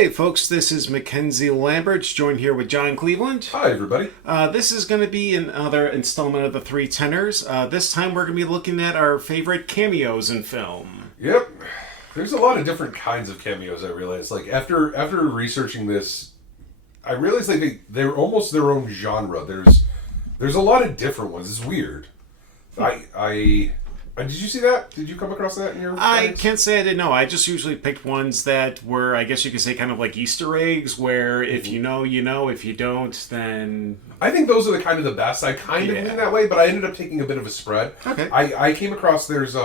Hey folks, this is Mackenzie Lambert, joined here with John Cleveland. Hi everybody. This is going to be another installment of the Three Tenors. This time we're going to be looking at our favorite cameos in film. Yep. There's a lot of different kinds of cameos, I realized. Like, after researching this, I realized like they're almost their own genre. There's a lot of different ones. It's weird. Did you see that? Did you come across that in your I guys? can't say I didn't know. I just usually picked ones that were, I guess you could say, kind of like Easter eggs, where if you know, you know. If you don't, then... I think those are the kind of the best. I kind of lean that way, but I ended up taking a bit of a spread. Okay. I came across, there's,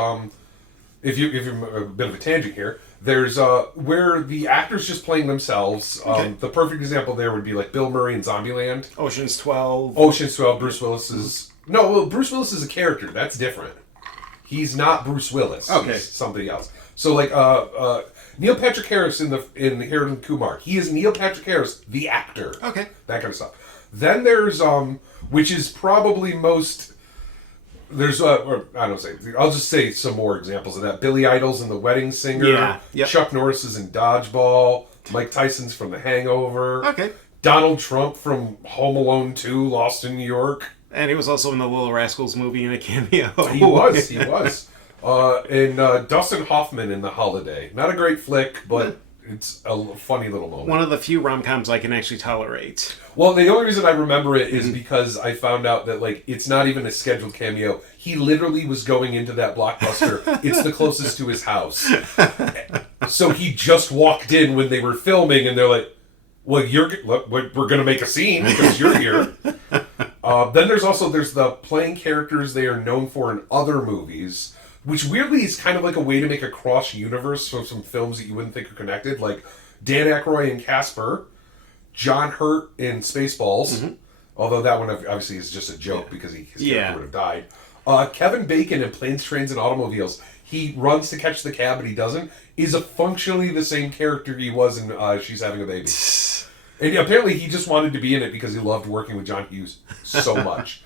if you're a bit of a tangent here, there's where the actors just playing themselves. The perfect example there would be like Bill Murray in Zombieland. Ocean's 12. Ocean's 12, Bruce Willis's... No, well, Bruce Willis is a character. That's different. He's not Bruce Willis. Okay. He's somebody else. So like Neil Patrick Harris in Harold and Kumar. He is Neil Patrick Harris, the actor. Okay. That kind of stuff. Then there's which is probably most there's or I don't say I'll just say some more examples of that. Billy Idol's in The Wedding Singer. Yeah. Yep. Chuck Norris is in Dodgeball. Mike Tyson's from The Hangover. Okay. Donald Trump from Home Alone 2, Lost in New York. And he was also in the Little Rascals movie in a cameo. He was. And Dustin Hoffman in The Holiday. Not a great flick, but it's a funny little moment. One of the few rom-coms I can actually tolerate. Well, the only reason I remember it is because I found out that, like, it's not even a scheduled cameo. He literally was going into that Blockbuster. It's the closest to his house. So he just walked in when they were filming, and they're like, well, we're going to make a scene because you're here. Then there's the playing characters they are known for in other movies, which weirdly is kind of like a way to make a cross-universe from some films that you wouldn't think are connected, like Dan Aykroyd in Casper, John Hurt in Spaceballs, although that one obviously is just a joke because his character would have died. Kevin Bacon in Planes, Trains, and Automobiles. He runs to catch the cab, but he doesn't. Is functionally the same character he was in She's Having a Baby. And apparently he just wanted to be in it because he loved working with John Hughes so much.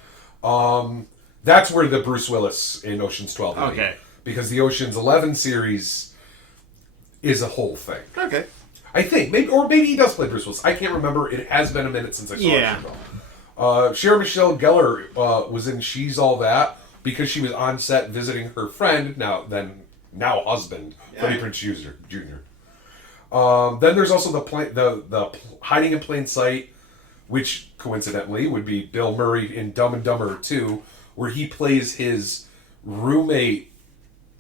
That's where the Bruce Willis in Ocean's 12 movie. Okay. Because the Ocean's 11 series is a whole thing. Okay. I think. Maybe he does play Bruce Willis. I can't remember. It has been a minute since I saw it. Sarah Michelle Gellar was in She's All That because she was on set visiting her friend, now husband, Freddie Prinze Jr. Then there's also the Hiding in Plain Sight, which coincidentally would be Bill Murray in Dumb and Dumber 2, where he plays his roommate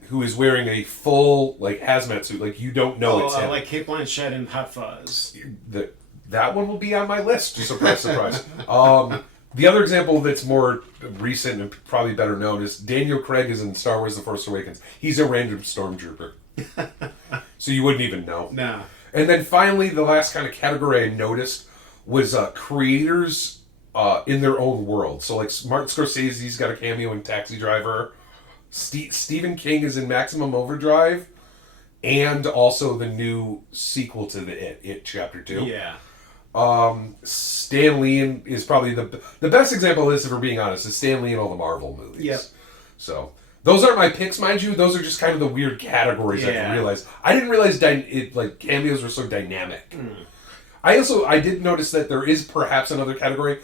who is wearing a full like hazmat suit, like you don't know it's him. Like Kate Blanchett in Hot Fuzz. That one will be on my list. Surprise, surprise. The other example that's more recent and probably better known is Daniel Craig is in Star Wars: The Force Awakens. He's a random stormtrooper. So you wouldn't even know. No. And then finally, the last kind of category I noticed was creators in their own world. So like Martin Scorsese's got a cameo in Taxi Driver. Stephen King is in Maximum Overdrive. And also the new sequel to the It Chapter 2. Yeah. Stan Lee is probably the best example of this, if we're being honest, is Stan Lee in all the Marvel movies. Yep. So... those aren't my picks, mind you. Those are just kind of the weird categories I realized. I didn't realize cameos were so dynamic. I did notice that there is perhaps another category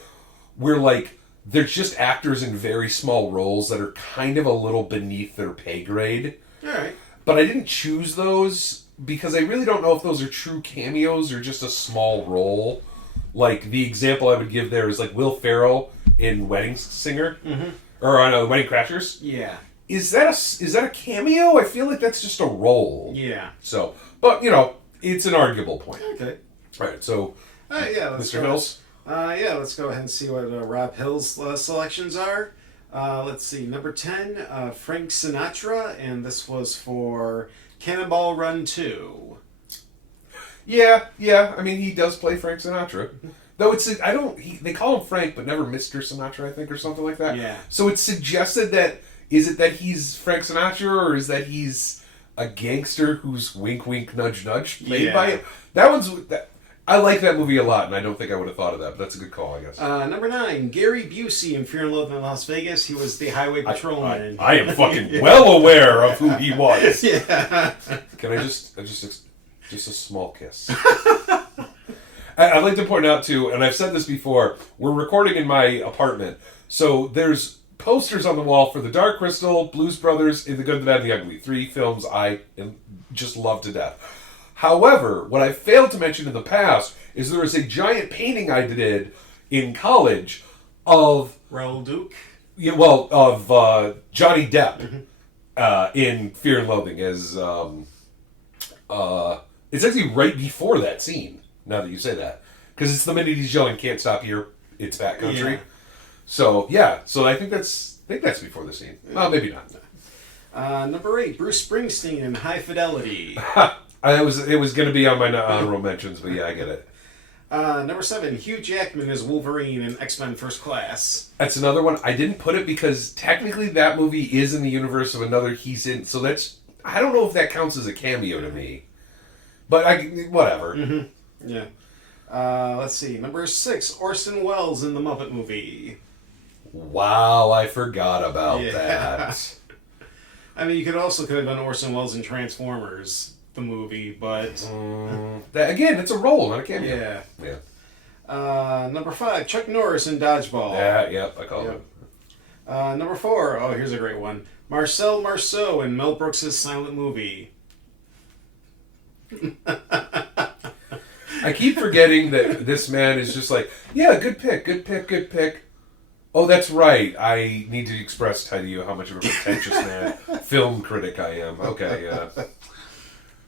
where like they're just actors in very small roles that are kind of a little beneath their pay grade. All right. But I didn't choose those because I really don't know if those are true cameos or just a small role. Like the example I would give there is like Will Ferrell in Wedding Singer, or on Wedding Crashers. Yeah. Is that a cameo? I feel like that's just a role. Yeah. So, but it's an arguable point. Okay. All right. So, Mr. Hills. Let's go ahead and see what Rob Hill's selections are. Let's see. Number 10, Frank Sinatra, and this was for Cannonball Run 2. Yeah. I mean, he does play Frank Sinatra. Though they call him Frank, but never Mr. Sinatra, I think, or something like that. Yeah. So it's suggested that, is it that he's Frank Sinatra, or is that he's a gangster who's wink, wink, nudge, nudge, played by it? I like that movie a lot, and I don't think I would have thought of that, but that's a good call, I guess. Number 9, Gary Busey in Fear and Loathing in Las Vegas. He was the highway patrolman. I am fucking well aware of who he was. Yeah. Can I just Just a small kiss. I'd like to point out, too, and I've said this before, we're recording in my apartment, so there's posters on the wall for The Dark Crystal, Blues Brothers, The Good, the Bad, and the Ugly. 3 films I just love to death. However, what I failed to mention in the past is there was a giant painting I did in college of... Raoul Duke? Yeah, well, of Johnny Depp in Fear and Loathing as... it's actually right before that scene, now that you say that. Because it's the minute he's yelling, "Can't stop here, it's backcountry." Yeah. So I think that's before the scene. Well, maybe not. Number 8, Bruce Springsteen in High Fidelity. It was going to be on my honorable mentions, but yeah, I get it. Number 7, Hugh Jackman as Wolverine in X-Men First Class. That's another one. I didn't put it because technically that movie is in the universe of another he's in. So I don't know if that counts as a cameo to me. But whatever. Mm-hmm. Yeah. Let's see. Number 6, Orson Welles in The Muppet Movie. Wow, I forgot about that. I mean, you could have done Orson Welles in Transformers, the movie, but... Again, it's a role, not a cameo. Yeah. Number 5, Chuck Norris in Dodgeball. I called it. Number 4, here's a great one. Marcel Marceau in Mel Brooks' silent movie. I keep forgetting that this man is just like, yeah, good pick. Oh, that's right. I need to express to you how much of a pretentious man, film critic I am. Okay,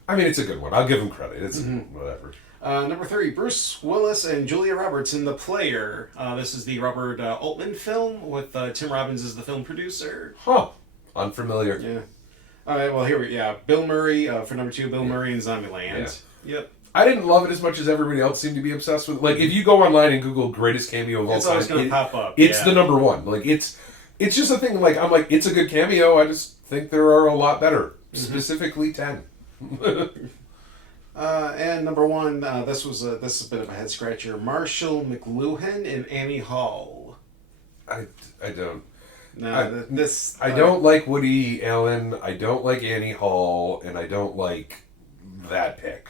I mean, it's a good one. I'll give him credit. It's whatever. Number 3, Bruce Willis and Julia Roberts in The Player. This is the Robert Altman film with Tim Robbins as the film producer. Huh. Unfamiliar. Yeah. All right, well, Bill Murray for number 2, Bill Murray in Zombieland. Yeah. Yep. I didn't love it as much as everybody else seemed to be obsessed with it. Like, if you go online and Google greatest cameo of all It's time, always going to pop up. It's the number one. Like, it's just a thing, like, I'm like, it's a good cameo, I just think there are a lot better. Specifically 10. And number 1, this is a bit of a head scratcher. Marshall McLuhan in Annie Hall. I don't. No, I don't like Woody Allen, I don't like Annie Hall, and I don't like that pick.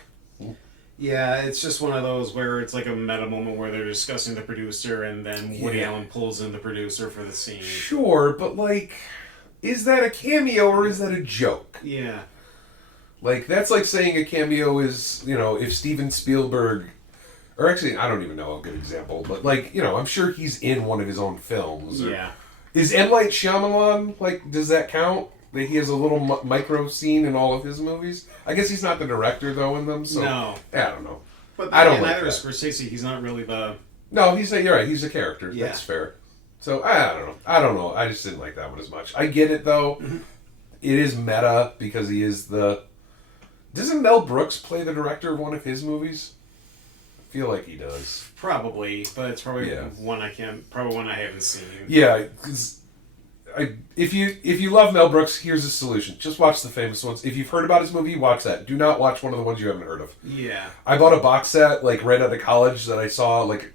Yeah, it's just one of those where it's like a meta moment where they're discussing the producer and then Woody Allen pulls in the producer for the scene. Sure, but like, is that a cameo or is that a joke? Yeah. Like, that's like saying a cameo is, if Steven Spielberg, or actually, I don't even know a good example, but like, I'm sure he's in one of his own films. Yeah. Is M. Night Shyamalan, like, does that count? That he has a little micro scene in all of his movies? I guess he's not the director, though, in them, so... No. I don't know. But I don't like neither that. is Scorsese. He's not really the... No, you're right, he's a character. Yeah. That's fair. So, I don't know. I just didn't like that one as much. I get it, though. It is meta, because he is the... Doesn't Mel Brooks play the director of one of his movies? I feel like he does. Probably, but it's probably one I haven't seen. Yeah, because... If you love Mel Brooks, here's a solution. Just watch the famous ones. If you've heard about his movie, watch that. Do not watch one of the ones you haven't heard of. Yeah. I bought a box set, like, right out of college that I saw, like,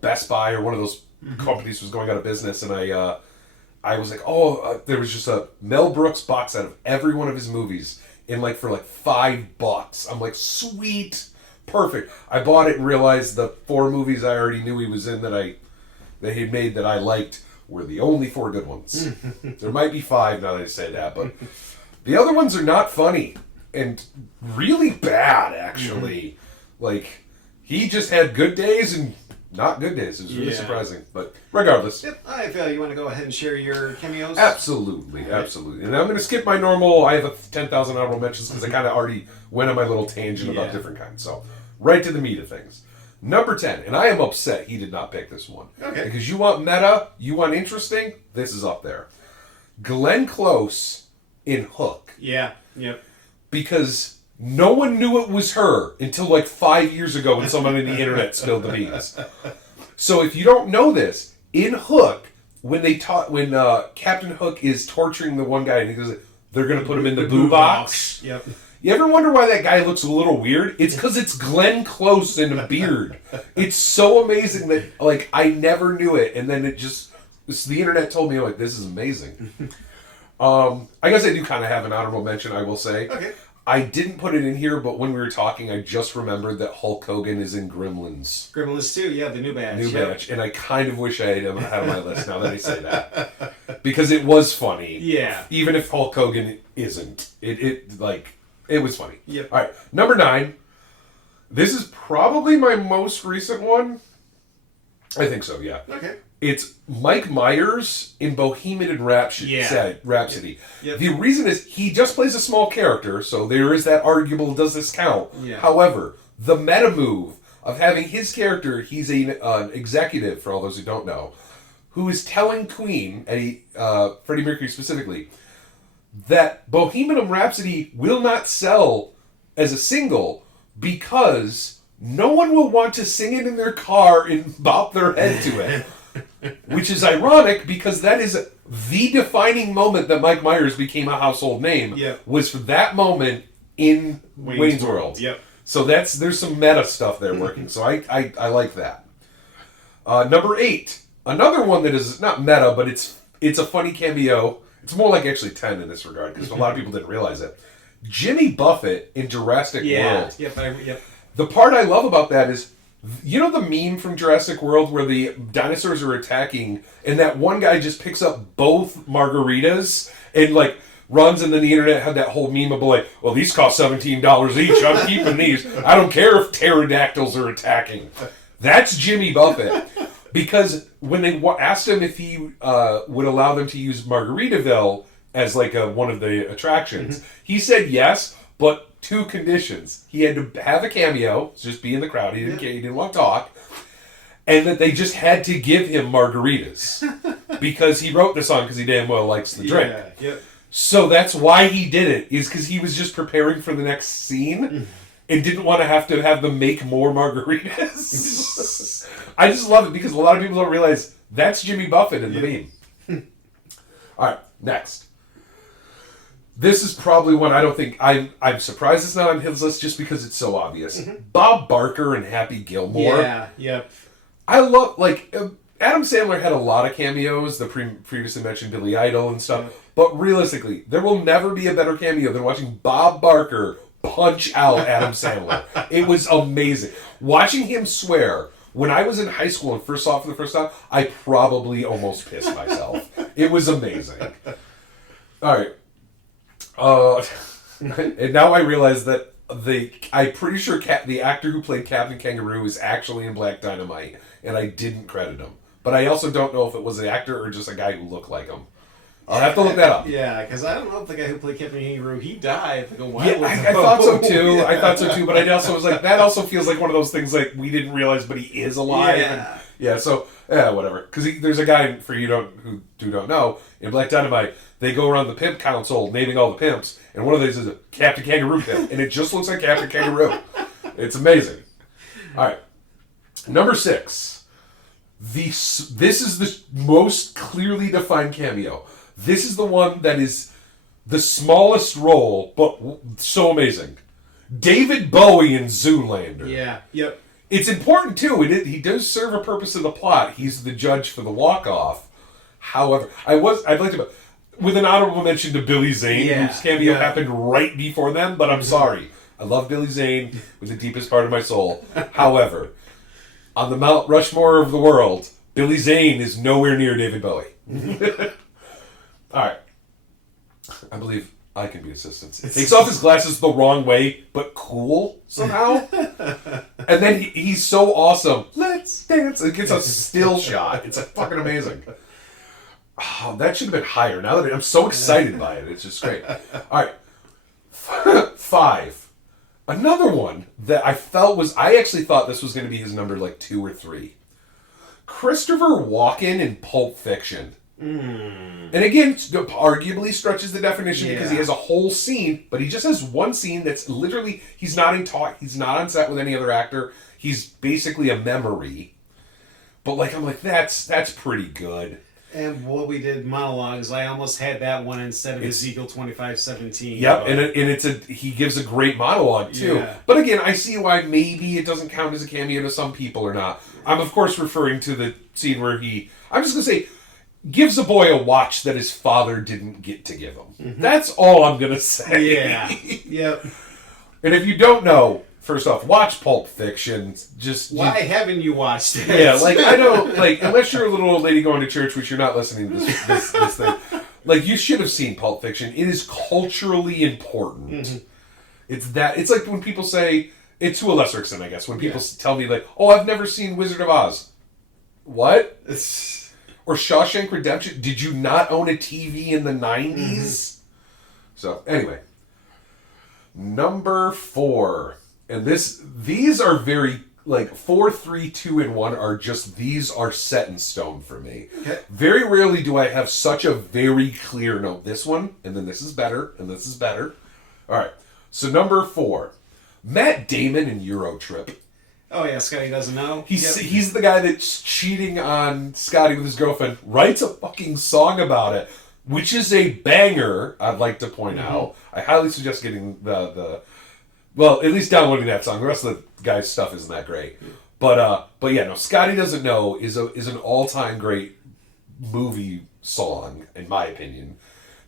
Best Buy or one of those companies was going out of business, and I was like, there was just a Mel Brooks box set of every one of his movies for $5. I'm like, sweet. Perfect. I bought it and realized the 4 movies I already knew he was in that he made that I liked were the only 4 good ones. There might be 5 now that I say that, but the other ones are not funny and really bad, actually. Like, he just had good days and not good days. It was really surprising, but regardless. Yep. I feel you want to go ahead and share your cameos? Absolutely. And I'm going to skip my normal, I have 10,000 honorable mentions because I kind of already went on my little tangent about different kinds. So, right to the meat of things. Number 10, and I am upset he did not pick this one. Okay. Because you want meta, you want interesting, this is up there. Glenn Close in Hook. Yeah, yep. Because no one knew it was her until like 5 years ago when someone on the internet spilled the beans. So if you don't know this, in Hook, when Captain Hook is torturing the one guy and he goes, they're going to put him in the boo box. Yep. You ever wonder why that guy looks a little weird? It's because it's Glenn Close in a beard. It's so amazing that, like, I never knew it, and then the internet told me, I'm like, this is amazing. I guess I do kind of have an honorable mention, I will say. Okay. I didn't put it in here, but when we were talking, I just remembered that Hulk Hogan is in Gremlins. Gremlins 2, yeah, the new batch. New batch. And I kind of wish I had him on my list now that I say that. Because it was funny. Yeah. Even if Hulk Hogan isn't. It was funny. Yep. All right. Number 9. This is probably my most recent one. I think so, yeah. Okay. It's Mike Myers in Bohemian Rhapsody. Yep. The reason is he just plays a small character, so there is that arguable, does this count? Yeah. However, the meta move of having his character, he's an executive, for all those who don't know, who is telling Queen, Freddie Mercury specifically, that Bohemian Rhapsody will not sell as a single because no one will want to sing it in their car and bop their head to it. Which is ironic because that is the defining moment that Mike Myers became a household name. Yep. Was for that moment in Wayne's World. Yep. So there's some meta stuff there working. So I like that. Number 8, another one that is not meta, but it's a funny cameo. It's more like actually 10 in this regard because a lot of people didn't realize it. Jimmy Buffett in Jurassic World. Yep. The part I love about that is, you know the meme from Jurassic World where the dinosaurs are attacking and that one guy just picks up both margaritas and like runs, and then the internet had that whole meme of like, well, these cost $17 each, I'm keeping these. I don't care if pterodactyls are attacking. That's Jimmy Buffett. Because when they asked him if he would allow them to use Margaritaville as like one of the attractions, he said yes, but 2 conditions. He had to have a cameo, just be in the crowd. He didn't want to talk. And that they just had to give him margaritas. Because he wrote the song because he damn well likes the drink. Yeah. So that's why he did it, is because he was just preparing for the next scene and didn't want to have them make more margaritas. I just love it because a lot of people don't realize that's Jimmy Buffett in the meme. All right, next. This is probably one I don't think... I'm surprised it's not on his list just because it's so obvious. Bob Barker and Happy Gilmore. Yeah, yep. I love... Adam Sandler had a lot of cameos, the previously mentioned Billy Idol and stuff, but realistically, there will never be a better cameo than watching Bob Barker punch out Adam Sandler. It was amazing. Watching him swear... When I was in high school and first saw it for the first time, I probably almost pissed myself. It was amazing. All right. And now I realize that I'm pretty sure the actor who played Captain Kangaroo is actually in Black Dynamite, and I didn't credit him. But I also don't know if it was the actor or just a guy who looked like him. I'll have to look that up. Yeah, because I don't know if the guy who played Captain Kangaroo, he died like a while ago. I thought so too. Yeah. I thought so too. But I also was like, that also feels like one of those things like we didn't realize, but he is alive. Yeah. So whatever. Because there's a guy who don't know in Black Dynamite. They go around the pimp council naming all the pimps, and one of these is a Captain Kangaroo pimp, and it just looks like Captain Kangaroo. It's amazing. All right, number 6. This is the most clearly defined cameo. This is the one that is the smallest role, but so amazing. David Bowie in Zoolander. Yeah. Yep. It's important too. He does serve a purpose in the plot. He's the judge for the walk-off. However, I'd like to, with an honorable mention to Billy Zane, whose cameo happened right before them. But I'm sorry, I love Billy Zane with the deepest part of my soul. However, on the Mount Rushmore of the world, Billy Zane is nowhere near David Bowie. All right. I believe I can be assistant. Takes off his glasses the wrong way, but cool somehow. And then he's so awesome. Let's dance. It gets a still shot. It's fucking amazing. Oh, that should have been higher. Now that I'm so excited by it, it's just great. All right. 5. Another one that I actually thought this was going to be his number 2 or 3. Christopher Walken in Pulp Fiction. And again, arguably stretches the definition because he has a whole scene, but he just has one scene that's literally, he's not on set with any other actor. He's basically a memory. But I'm like, that's pretty good. And what we did monologues, I almost had that one instead of Ezekiel 25:17. Yep, and he gives a great monologue too. Yeah. But again, I see why maybe it doesn't count as a cameo to some people or not. I'm of course referring to the scene where I'm just gonna say, gives a boy a watch that his father didn't get to give him. That's all I'm going to say. Yeah. Yep. And if you don't know, first off, watch Pulp Fiction. Why haven't you watched it? Yeah, like, I don't, like, unless you're a little old lady going to church, which you're not listening to this thing, like, you should have seen Pulp Fiction. It is culturally important. It's like when people say, it's to a lesser extent, I guess, when people tell me, like, oh, I've never seen Wizard of Oz. What? Or Shawshank Redemption? Did you not own a TV in the 90s? So, anyway. Number 4. And these are very, like, 4, 3, 2, and 1 are just, these are set in stone for me. Okay. Very rarely do I have such a very clear, no, this one, and then this is better, and this is better. All right. So, number 4. Matt Damon in Euro Trip. Oh, yeah, Scotty doesn't know. He's the guy that's cheating on Scotty with his girlfriend, writes a fucking song about it, which is a banger, I'd like to point out. I highly suggest getting well, at least downloading that song. The rest of the guy's stuff isn't that great. But yeah, no, Scotty Doesn't Know is an all-time great movie song, in my opinion,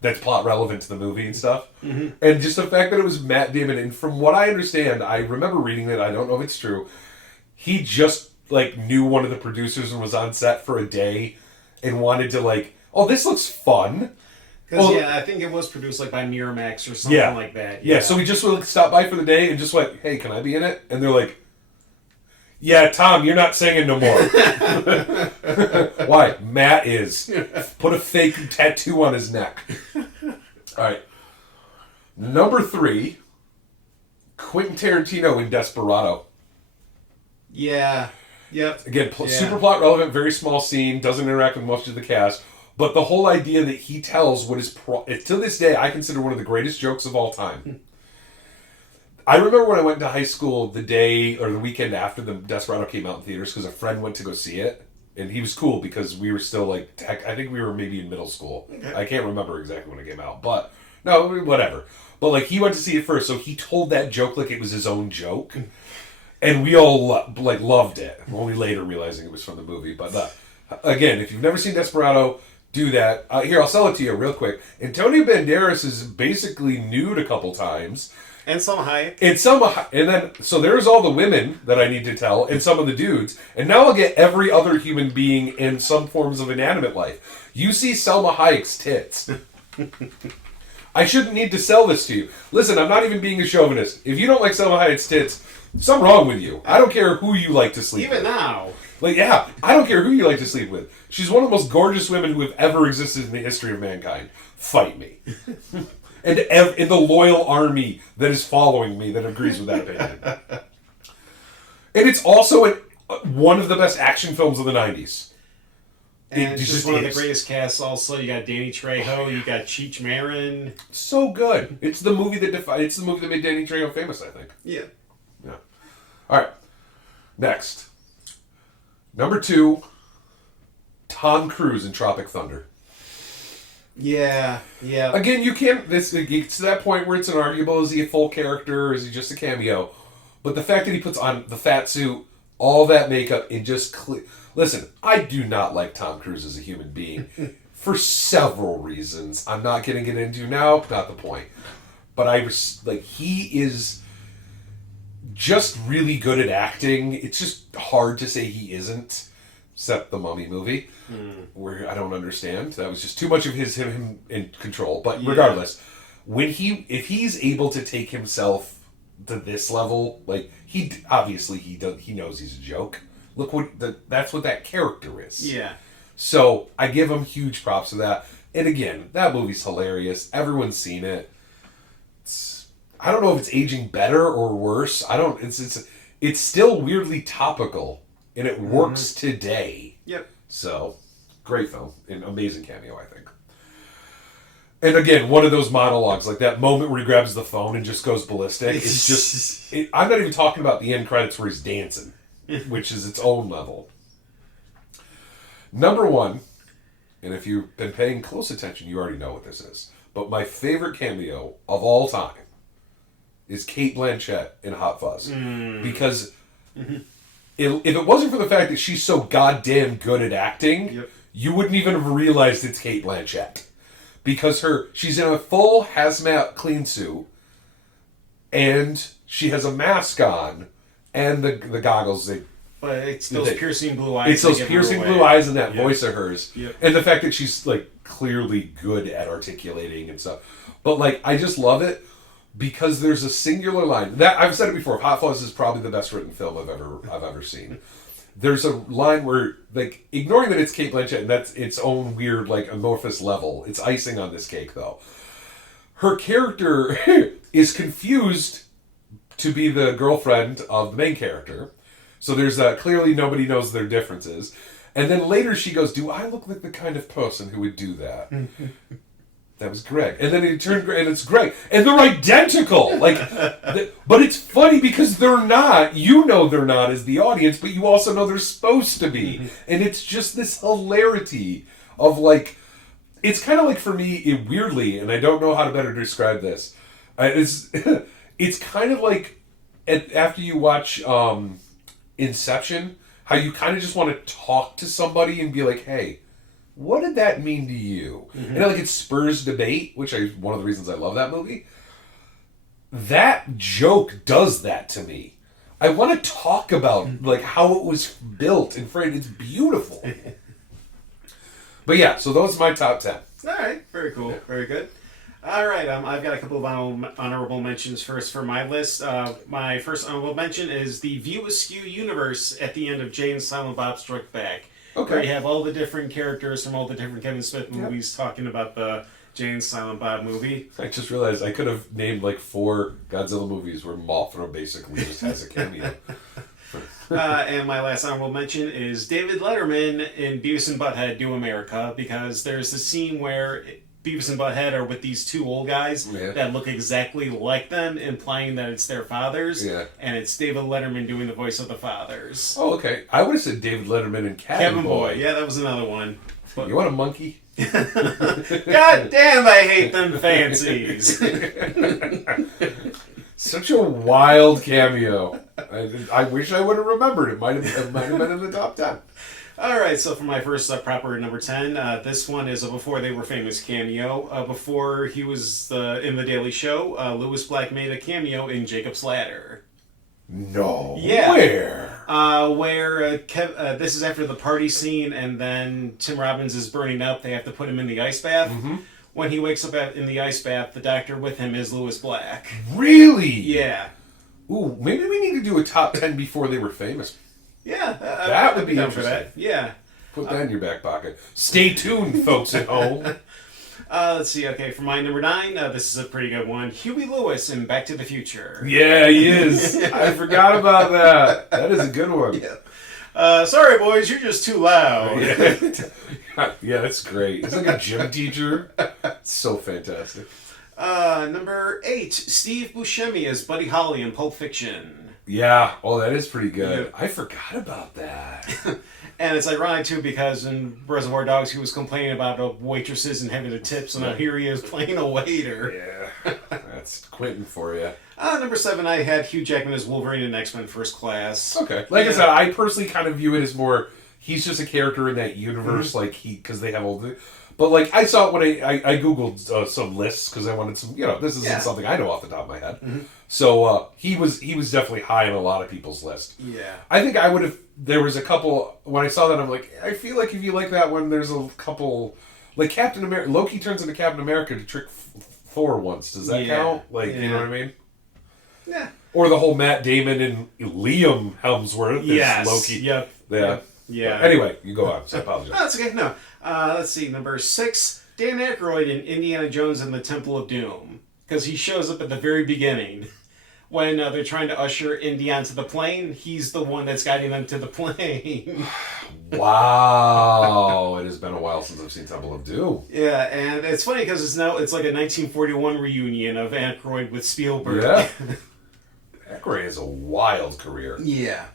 that's plot relevant to the movie and stuff. And just the fact that it was Matt Damon, and from what I understand, I remember reading that, I don't know if it's true, he just, like, knew one of the producers and was on set for a day and wanted to, like, oh, this looks fun. Because, I think it was produced, like, by Miramax or something like that. Yeah, so he just stopped by for the day and just went, hey, can I be in it? And they're like, yeah, Tom, you're not singing no more. Why? Matt is. Put a fake tattoo on his neck. All right. Number 3, Quentin Tarantino in Desperado. Yeah. Yep. Again, super plot relevant, very small scene, doesn't interact with most of the cast. But the whole idea that he tells what is, to this day, I consider one of the greatest jokes of all time. I remember when I went to high school the day or the weekend after the Desperado came out in theaters because a friend went to go see it. And he was cool because we were still, like, I think we were maybe in middle school. Okay. I can't remember exactly when it came out. But, no, whatever. But, like, he went to see it first, so he told that joke like it was his own joke. And we all, loved it. Only later realizing it was from the movie. But, again, if you've never seen Desperado, do that. Here, I'll sell it to you real quick. Antonio Banderas is basically nude a couple times. And Salma Hayek. And then, so there's all the women that I need to tell, and some of the dudes. And now I'll get every other human being in some forms of inanimate life. You see Salma Hayek's tits. I shouldn't need to sell this to you. Listen, I'm not even being a chauvinist. If you don't like Salma Hayek's tits, something wrong with you. I don't care who you like to sleep with. Even now. Like, yeah, I don't care who you like to sleep with. She's one of the most gorgeous women who have ever existed in the history of mankind. Fight me. And in the loyal army that is following me that agrees with that opinion. And it's also one of the best action films of the 90s. And it's just one of the greatest casts also. You got Danny Trejo, you got Cheech Marin. So good. It's the movie that made Danny Trejo famous, I think. Yeah. All right. Next. Number 2, Tom Cruise in Tropic Thunder. Yeah. Again, you can't. It gets to that point where it's inarguable. Is he a full character or is he just a cameo? But the fact that he puts on the fat suit, all that makeup, and just listen, I do not like Tom Cruise as a human being for several reasons. I'm not going to get into now. Not the point. But he is just really good at acting. It's just hard to say he isn't. Except the Mummy movie, where I don't understand. That was just too much of him in control. But regardless, if he's able to take himself to this level, like he knows he's a joke. Look that's what that character is. Yeah. So I give him huge props for that. And again, that movie's hilarious. Everyone's seen it. I don't know if it's aging better or worse. It's still weirdly topical. And it works today. Yep. So, great film. An amazing cameo, I think. And again, one of those monologues, like that moment where he grabs the phone and just goes ballistic. It's just... I'm not even talking about the end credits where he's dancing, which is its own level. Number 1, and if you've been paying close attention, you already know what this is. But my favorite cameo of all time is Cate Blanchett in Hot Fuzz. Because... If it wasn't for the fact that she's so goddamn good at acting, you wouldn't even have realized it's Cate Blanchett. Because she's in a full hazmat clean suit, and she has a mask on, and the goggles. But it's those piercing blue eyes. It's those piercing blue eyes and that voice of hers. Yep. And the fact that she's, like, clearly good at articulating and stuff. But, like, I just love it because there's a singular line. That I've said it before. Hot Fuzz is probably the best written film I've ever seen. There's a line where, like, ignoring that it's Cate Blanchett and that's its own weird, like, amorphous level. It's icing on this cake, though. Her character is confused to be the girlfriend of the main character. So there's clearly nobody knows their differences. And then later she goes, do I look like the kind of person who would do that? That was Greg. And then it turned and it's Greg. And they're identical. Like, but it's funny because they're not. You know they're not as the audience, but you also know they're supposed to be. And it's just this hilarity of, like, it's kind of like, for me, weirdly, and I don't know how to better describe this. It's kind of like after you watch Inception, how you kind of just want to talk to somebody and be like, hey, what did that mean to you? And like it spurs debate, which is one of the reasons I love that movie. That joke does that to me. I want to talk about like how it was built and framed. It's beautiful. But yeah, so those are my top 10. All right, very cool, very good. All right, I've got a couple of honorable mentions first for my list. My first honorable mention is the View Askew universe at the end of Jay and Silent Bob Strike Back. Okay. Where you have all the different characters from all the different Kevin Smith movies talking about the Jay and Silent Bob movie. I just realized I could have named like 4 Godzilla movies where Mothra basically just has a cameo. And my last honorable mention is David Letterman in Beavis and Butthead Do America, because there's the scene where Beavis and Butthead are with these 2 old guys that look exactly like them, implying that it's their fathers. Yeah. And it's David Letterman doing the voice of the fathers. Oh, okay. I would have said David Letterman and Cabin Boy. Yeah, that was another one. But, you want a monkey? God damn, I hate them fancies. Such a wild cameo. I wish I would have remembered. It might have been in the top 10. All right, so for my first proper number 10, this one is a Before They Were Famous cameo. Before he was in The Daily Show, Louis Black made a cameo in Jacob's Ladder. No. Yeah. Where? This is after the party scene, and then Tim Robbins is burning up. They have to put him in the ice bath. Mm-hmm. When he wakes up in the ice bath, the doctor with him is Louis Black. Really? Yeah. Ooh, maybe we need to do a top 10 before they were famous. Yeah. That would be interesting. For that. Yeah. Put that in your back pocket. Stay tuned, folks at home. Let's see. Okay, for my number 9, this is a pretty good one. Huey Lewis in Back to the Future. Yeah, he is. I forgot about that. That is a good one. Yeah. Sorry, boys, you're just too loud. Yeah, that's great. He's like a gym teacher. It's so fantastic. Number 8, Steve Buscemi as Buddy Holly in Pulp Fiction. Yeah. Oh, that is pretty good. Yeah. I forgot about that. And it's ironic, too, because in Reservoir Dogs, he was complaining about waitresses and having to tip, so now here he is playing a waiter. Yeah. That's Quentin for you. Number 7, I had Hugh Jackman as Wolverine in X-Men First Class. Okay. Like I said, I personally kind of view it as more, he's just a character in that universe, because they have all the... But, like, I saw it when I Googled some lists, because I wanted some, this isn't something I know off the top of my head. Mm-hmm. So, he was definitely high on a lot of people's list. Yeah. I think I would have, there was a couple, when I saw that, I'm like, I feel like if you like that one, there's a couple, like Captain America, Loki turns into Captain America to trick Thor once. Does that count? Like, you know what I mean? Yeah. Or the whole Matt Damon and Liam Hemsworth is Loki. Yep. Yeah. Anyway, you go on. So I apologize. No, that's okay. No. Let's see. Number 6, Dan Aykroyd in Indiana Jones and the Temple of Doom. Because he shows up at the very beginning. When they're trying to usher Indy onto the plane, he's the one that's guiding them to the plane. Wow. It has been a while since I've seen Temple of Doom. Yeah, and it's funny because it's like a 1941 reunion of Aykroyd with Spielberg. Yeah. Aykroyd has a wild career. Yeah.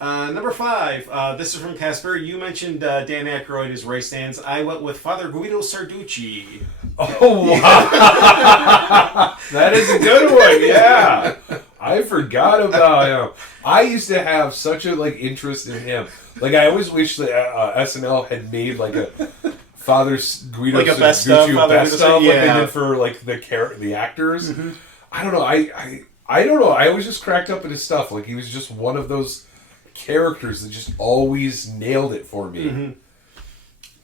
Number 5, this is from Casper. You mentioned Dan Aykroyd as Ray Stantz. I went with Father Guido Sarducci. Oh, wow. That is a good one, yeah. I forgot about him. I used to have such a interest in him. Like I always wish that SNL had made like a Father Guido like a best of, best of, yeah. like they did for like the actors. Mm-hmm. I don't know. I don't know. I always just cracked up at his stuff. Like he was just one of those characters that just always nailed it for me. Mm-hmm.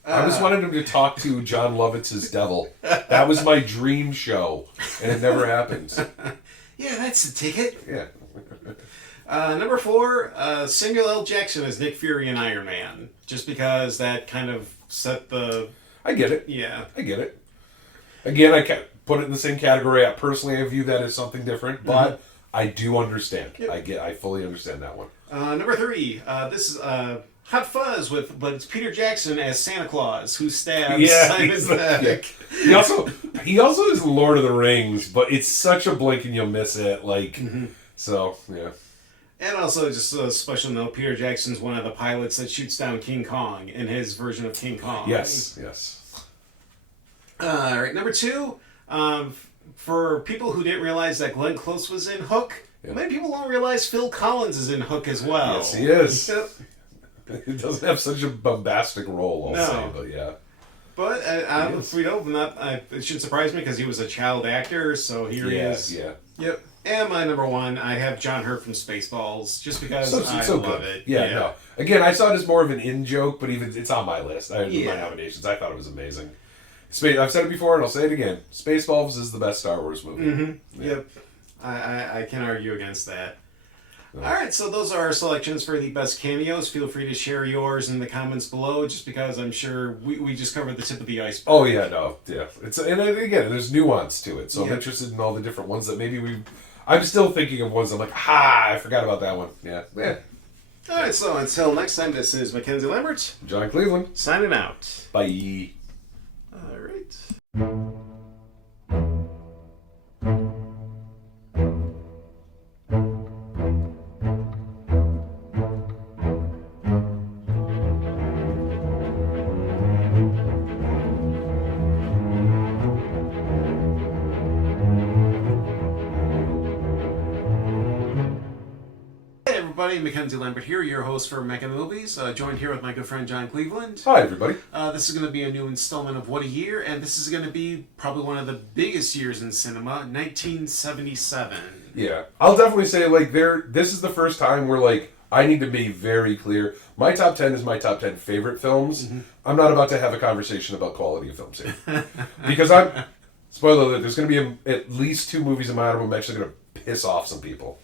I always wanted him to talk to John Lovitz's Devil. That was my dream show, and it never happened. Yeah, that's the ticket. Yeah. Number 4, Samuel L. Jackson as Nick Fury in Iron Man. Just because that kind of set the... I get it. Yeah. I get it. Again, I can't put it in the same category. Personally, I view that as something different, but I do understand. Yep. I fully understand that one. Number 3, this is... Hot Fuzz but it's Peter Jackson as Santa Claus who stabs Simon's neck. Yeah. He also is Lord of the Rings, but it's such a blink and you'll miss it. So yeah. And also just a special note: Peter Jackson's one of the pilots that shoots down King Kong in his version of King Kong. Yes. All right, number 2. For people who didn't realize that Glenn Close was in Hook, many people don't realize Phil Collins is in Hook as well. Yes, he is. He doesn't have such a bombastic role, I'll say, but yeah. But it shouldn't surprise me because he was a child actor, so here he is. Yeah. Yep. And my number 1, I have John Hurt from Spaceballs, just because I love it. Yeah, no. Again, I saw it as more of an in-joke, but even it's on my list. I had my nominations. I thought it was amazing. I've said it before, and I'll say it again. Spaceballs is the best Star Wars movie. Mm-hmm. Yeah. Yep. I can't argue against that. All right, so those are our selections for the best cameos. Feel free to share yours in the comments below, just because I'm sure we just covered the tip of the iceberg. Oh yeah, no, yeah. And again, there's nuance to it, so I'm interested in all the different ones that maybe I'm still thinking of ones I'm like, I forgot about that one. Yeah. All right, so until next time, this is Mackenzie Lambert, John Cleveland, signing out. Bye. All right. Mackenzie Lambert here, your host for Mecca Movies, joined here with my good friend John Cleveland. Hi, everybody. This is going to be a new installment of What a Year, and this is going to be probably one of the biggest years in cinema, 1977. Yeah, I'll definitely say, this is the first time where, I need to be very clear. My top 10 is my top 10 favorite films. Mm-hmm. I'm not about to have a conversation about quality of films here. Because spoiler alert, there's going to be at least 2 movies in my honorable mention that are going to piss off some people.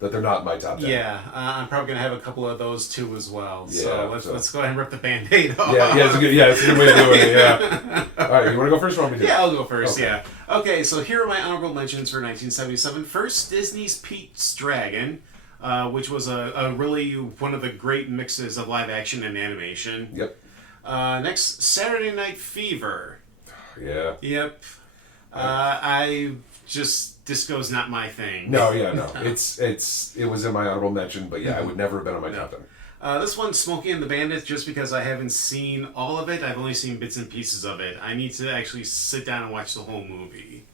That they're not in my top 10. Yeah, I'm probably going to have a couple of those too as well. Yeah, let's go ahead and rip the Band-Aid off. Yeah, it's a good way of doing it, yeah. All right, you want to go first or want me to? Yeah, I'll go first, okay. Yeah. Okay, so here are my honorable mentions for 1977. First, Disney's Pete's Dragon, which was a really one of the great mixes of live action and animation. Yep. Next, Saturday Night Fever. Yeah. Yep. Disco's not my thing. No. It was in my honorable mention, but I would never have been on my top 10. This one's Smokey and the Bandit, just because I haven't seen all of it. I've only seen bits and pieces of it. I need to actually sit down and watch the whole movie.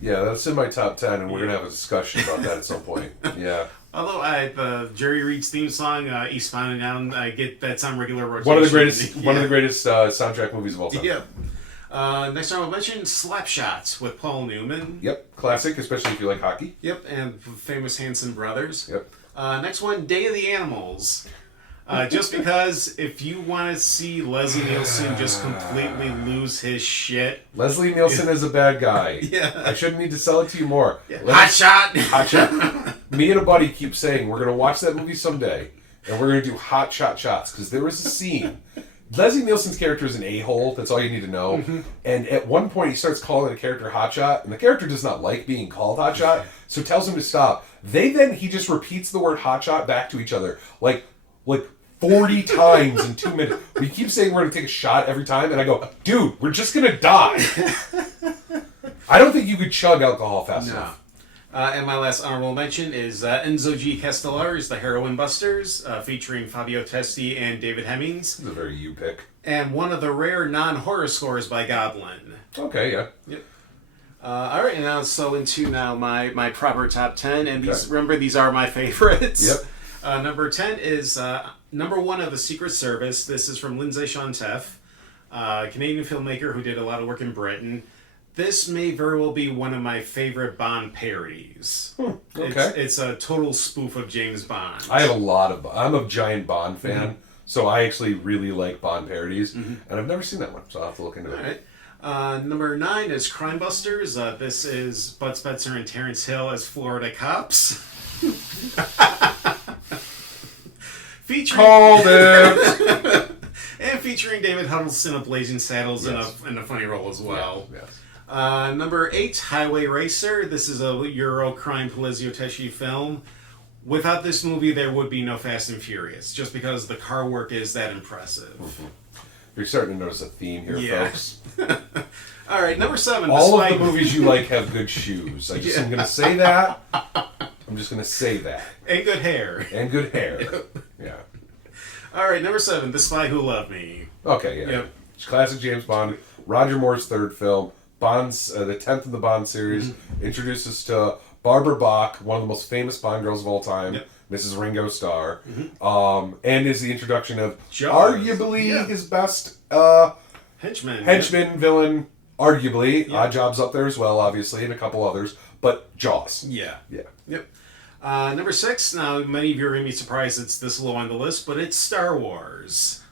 Yeah, that's in my top 10, and we're going to have a discussion about that at some point. Yeah. Although the Jerry Reed's theme song, Eastbound and Down, I get that's on regular rotation. One of the greatest soundtrack movies of all time. Yeah. Next time I'll mention Slapshot with Paul Newman. Yep, classic, especially if you like hockey. Yep, and famous Hanson brothers. Yep. Next one, Day of the Animals. Just because if you want to see Leslie Nielsen just completely lose his shit. Leslie Nielsen is a bad guy. Yeah. I shouldn't need to sell it to you more. Yeah. Hot shot! Hot shot. Me and a buddy keep saying we're going to watch that movie someday, and we're going to do hot shot shots, because there was a scene. Leslie Nielsen's character is an a-hole, that's all you need to know. Mm-hmm. And at one point he starts calling the character Hotshot, and the character does not like being called Hotshot, so tells him to stop. He just repeats the word Hotshot back to each other, like 40 times in 2 minutes. We keep saying we're going to take a shot every time, and I go, dude, we're just going to die. I don't think you could chug alcohol fast enough. And my last honorable mention is Enzo G. Castellar's The Heroin Busters, featuring Fabio Testi and David Hemmings. This is a very you pick. And one of the rare non-horror scores by Goblin. Okay, yeah. Yep. All right, now into my proper top 10, and remember these are my favorites. Yep. Number 10 is number 1 of the Secret Service. This is from Lindsay Shonteff, Canadian filmmaker who did a lot of work in Britain. This may very well be one of my favorite Bond parodies. Okay. It's a total spoof of James Bond. I'm a giant Bond fan, so I actually really like Bond parodies, and I've never seen that one, so I'll have to look into it. All right. Number 9 is Crime Busters. This is Bud Spencer and Terrence Hill as Florida cops. Called it! And featuring David Huddleston of Blazing Saddles in a funny role as well. Yes. Number 8, Highway Racer. This is a Euro crime Polizio film. Without this movie, there would be no Fast and Furious, just because the car work is that impressive. You're starting to notice a theme here, folks. All right, number 7. All of the movies you like have good shoes. I'm going to say that. I'm just going to say that. And good hair. And good hair. Yeah. All right, number 7, The Spy Who Loved Me. Okay, yeah. Yep. Classic James Bond. Roger Moore's third film. Bond's the 10th in the Bond series. Introduces to Barbara Bach, one of the most famous Bond girls of all time. Mrs. Ringo Starr. And is the introduction of arguably his best henchman villain. Arguably. Odd Job's up there as well, obviously, and a couple others. But Jaws. Yep. Number 6, now many of you are going to be surprised it's this low on the list, but it's Star Wars.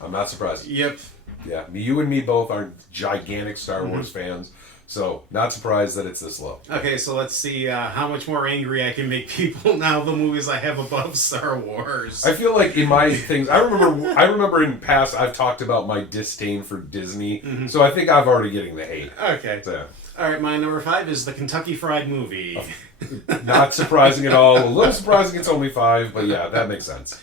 I'm not surprised. Yep. Yeah, you and me both are gigantic Star Wars fans, so not surprised that it's this low. Okay, so let's see how much more angry I can make people now the movies I have above Star Wars. I feel like in my things, I remember in past I've talked about my disdain for Disney, so I think I've already getting the hate. Okay. So. All right, my number 5 is the Kentucky Fried Movie. Not surprising at all. A little surprising it's only 5, but yeah, that makes sense.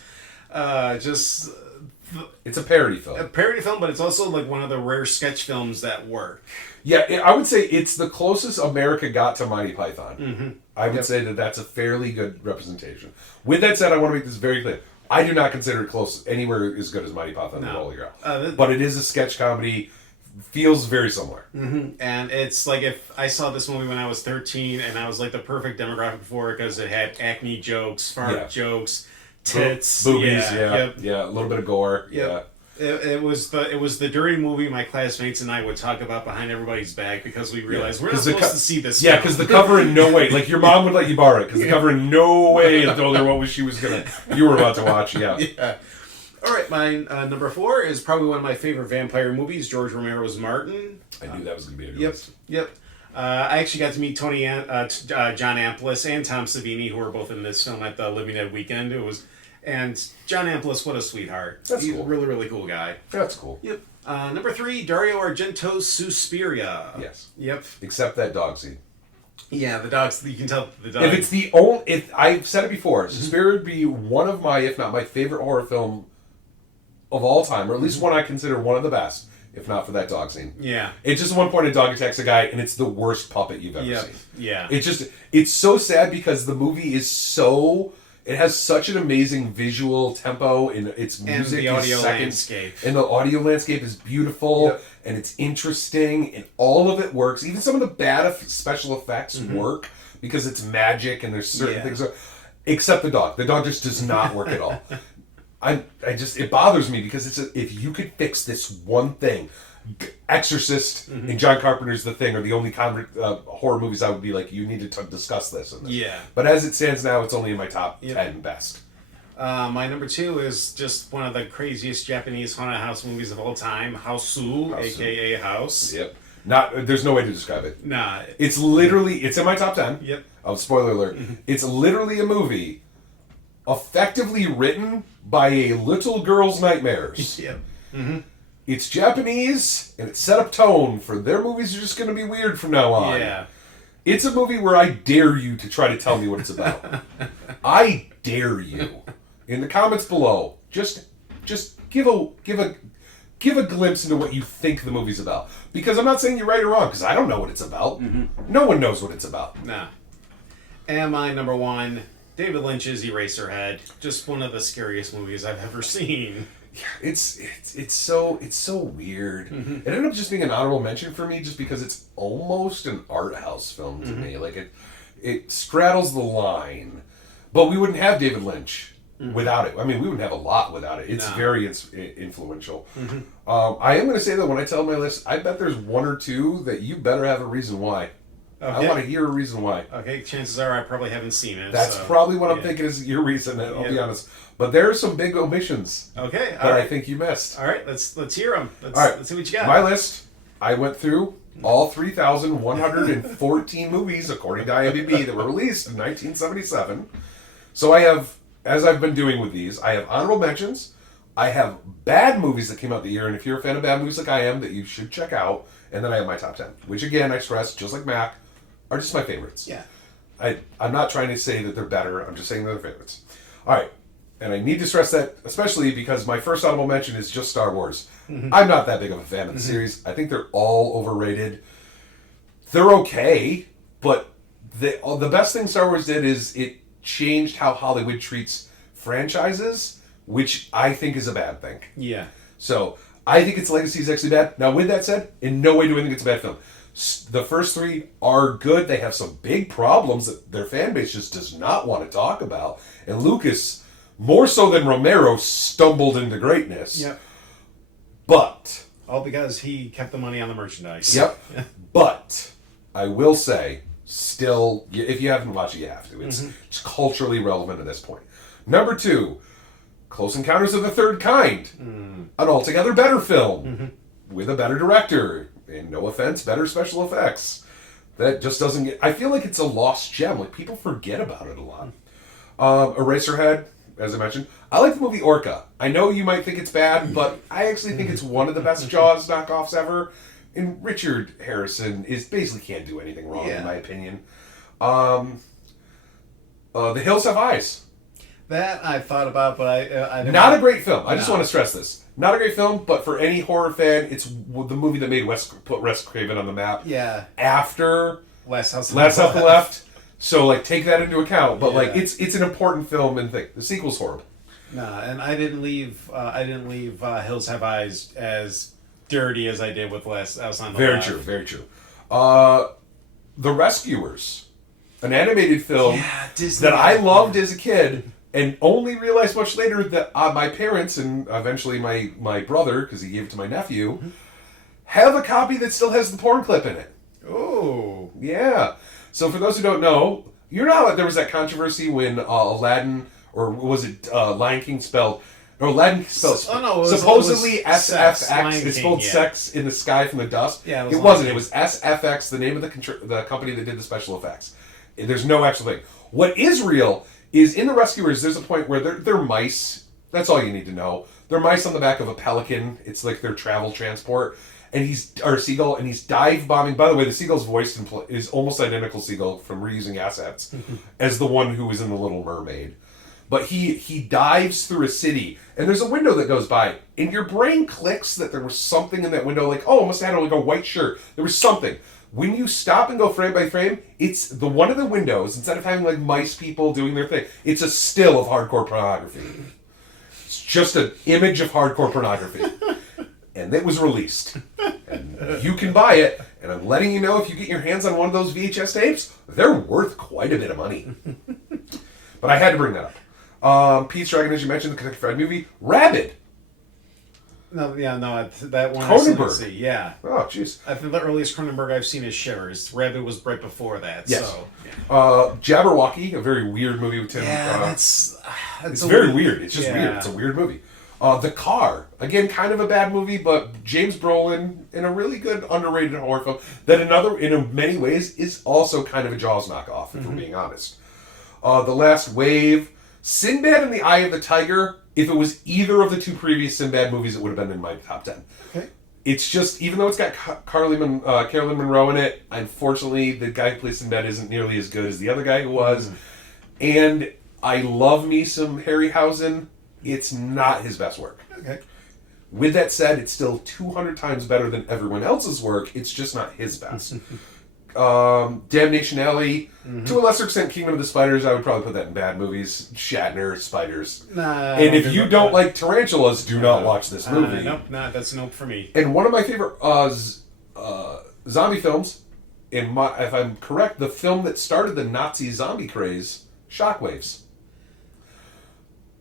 It's a parody film. A parody film, but it's also like one of the rare sketch films that work. Yeah, I would say it's the closest America got to Monty Python. I would say that that's a fairly good representation. With that said, I want to make this very clear. I do not consider it close anywhere as good as Monty Python and Holy Grail. But it is a sketch comedy. Feels very similar. And it's like if I saw this movie when I was 13 and I was like the perfect demographic for it because it had acne jokes, fart jokes, tits, boobies, a little bit of gore. It was the dirty movie my classmates and I would talk about behind everybody's back because we realized we're not supposed to see this. Yeah, because the cover in no way, like your mom would let you borrow it, because the cover in no way told her what you were about to watch. Yeah. All right, my number 4 is probably one of my favorite vampire movies, George Romero's Martin. I knew that was going to be a good list. Yep. I actually got to meet John Amplis and Tom Savini, who were both in this film at the Living Dead weekend. And John Amplis, what a sweetheart. He's cool. A really, really cool guy. That's cool. Yep. Number 3, Dario Argento's Suspiria. Yes. Yep. Except that dog scene. Yeah, the dogs. You can tell the dog. If I've said it before, Suspiria would be one of my, if not my favorite horror film of all time, or at least one I consider one of the best, if not for that dog scene. Yeah. It's just one point a dog attacks a guy, and it's the worst puppet you've ever seen. Yeah. It's so sad because the movie is so... It has such an amazing visual tempo, and its music and the audio is landscape. And the audio landscape is beautiful, and it's interesting, and all of it works. Even some of the bad special effects work, because it's magic, and there's certain things... Except the dog. The dog just does not work at all. It bothers me because if you could fix this one thing, Exorcist and John Carpenter's The Thing are the only horror movies I would be like, you need to discuss this. Yeah. But as it stands now, it's only in my top 10 best. My number 2 is just one of the craziest Japanese haunted house movies of all time, Houseu, a.k.a. House. Yep. There's no way to describe it. Nah. It's in my top 10. Yep. Oh, spoiler alert. It's literally a movie effectively written by a little girl's nightmares. Yep. It's Japanese, and it's set up tone for their movies are just going to be weird from now on. Yeah. It's a movie where I dare you to try to tell me what it's about. I dare you. In the comments below, just give a glimpse into what you think the movie's about. Because I'm not saying you're right or wrong, because I don't know what it's about. No one knows what it's about. Nah. And my number 1, David Lynch's Eraserhead. Just one of the scariest movies I've ever seen. It's so weird. It ended up just being an honorable mention for me, just because it's almost an art house film to me. Like it straddles the line, but we wouldn't have David Lynch without it. I mean, we wouldn't have a lot without it. It's very influential. I am going to say that when I tell my list, I bet there's one or two that you better have a reason why. Okay. I want to hear a reason why. Okay, chances are I probably haven't seen it. That's probably what I'm thinking is your reason. I'll be honest, but there are some big omissions. Okay, that I think you missed. All right, let's hear them. Let's see what you got. My list. I went through all 3,114 movies according to IMDb that were released in 1977. So I have, as I've been doing with these, I have honorable mentions. I have bad movies that came out the year, and if you're a fan of bad movies like I am, that you should check out. And then I have my top 10, which again, I stress, just like Mac, are just my favorites. Yeah. I'm not trying to say that they're better. I'm just saying they're favorites. All right. And I need to stress that, especially because my first honorable mention is just Star Wars. I'm not that big of a fan of the series. I think they're all overrated. They're okay, but the best thing Star Wars did is it changed how Hollywood treats franchises, which I think is a bad thing. Yeah. So I think its legacy is actually bad. Now, with that said, in no way do I think it's a bad film. The first three are good. They have some big problems that their fan base just does not want to talk about. And Lucas, more so than Romero, stumbled into greatness. Yep. But... all because he kept the money on the merchandise. Yep. But I will say, still, if you haven't watched it, you have to. It's culturally relevant at this point. Number 2, Close Encounters of the Third Kind. An altogether better film. With a better director. And no offense, better special effects. That just doesn't get... I feel like it's a lost gem. Like, people forget about it a lot. Eraserhead, as I mentioned. I like the movie Orca. I know you might think it's bad, but I actually think it's one of the best Jaws knockoffs ever. And Richard Harrison basically can't do anything wrong, in my opinion. The Hills Have Eyes. That I thought about, but I not a great film. I just want to stress this. Not a great film, but for any horror fan, it's the movie that made put Wes Craven on the map. Yeah. After Last House on the Left. So take that into account. But it's an important film and thing. The sequel's horrible. Nah, and I didn't leave Hills Have Eyes as dirty as I did with Last House on the Left. Very true. The Rescuers, an animated film that I loved as a kid. And only realized much later that my parents and eventually my brother, because he gave it to my nephew, have a copy that still has the porn clip in it. Oh. Yeah. So for those who don't know, you know how there was that controversy when Aladdin, or was it Lion King spelled... No, Aladdin spelled... supposedly SFX. It spelled sex in the sky from the dust. Yeah, it wasn't. It was SFX, the name of the company that did the special effects. There's no actual thing. What is real... is in The Rescuers, there's a point where they're mice. That's all you need to know. They're mice on the back of a pelican. It's like their travel transport. Or a seagull, and he's dive bombing. By the way, the seagull's voice is almost identical Seagull from Reusing Assets as the one who was in The Little Mermaid. But he dives through a city, and there's a window that goes by, and your brain clicks that there was something in that window, like, oh, it must have had like a white shirt. There was something. When you stop and go frame by frame, it's the one of the windows, instead of having like mice people doing their thing, it's a still of hardcore pornography. It's just an image of hardcore pornography. And it was released. And you can buy it, and I'm letting you know if you get your hands on one of those VHS tapes, they're worth quite a bit of money. But I had to bring that up. Pete's Dragon, as you mentioned, the Kentucky Fried Movie. Rabid. No, that one Cronenberg. I yeah. Oh, jeez. I think the earliest Cronenberg I've seen is Shivers. Rabid was right before that. Yes. So, yeah. Jabberwocky, a very weird movie with Tim. Yeah, it's very weird. It's just weird. It's a weird movie. The Car, again, kind of a bad movie, but James Brolin in a really good underrated horror film that in many ways is also kind of a Jaws knockoff, if we're being honest. The Last Wave, Sinbad and the Eye of the Tiger. If it was either of the two previous Sinbad movies, it would have been in my top 10. Okay. It's just, even though it's got Carolyn Monroe in it, unfortunately, the guy who plays Sinbad isn't nearly as good as the other guy who was. And I love me some Harryhausen. It's not his best work. Okay. With that said, it's still 200 times better than everyone else's work. It's just not his best. Damnation Alley. To a lesser extent, Kingdom of the Spiders. I would probably put that in bad movies. Shatner, spiders. And if you don't like tarantulas, do not watch this movie. Nope, that's nope for me. And one of my favorite zombie films, if I'm correct, the film that started the Nazi zombie craze, Shockwaves.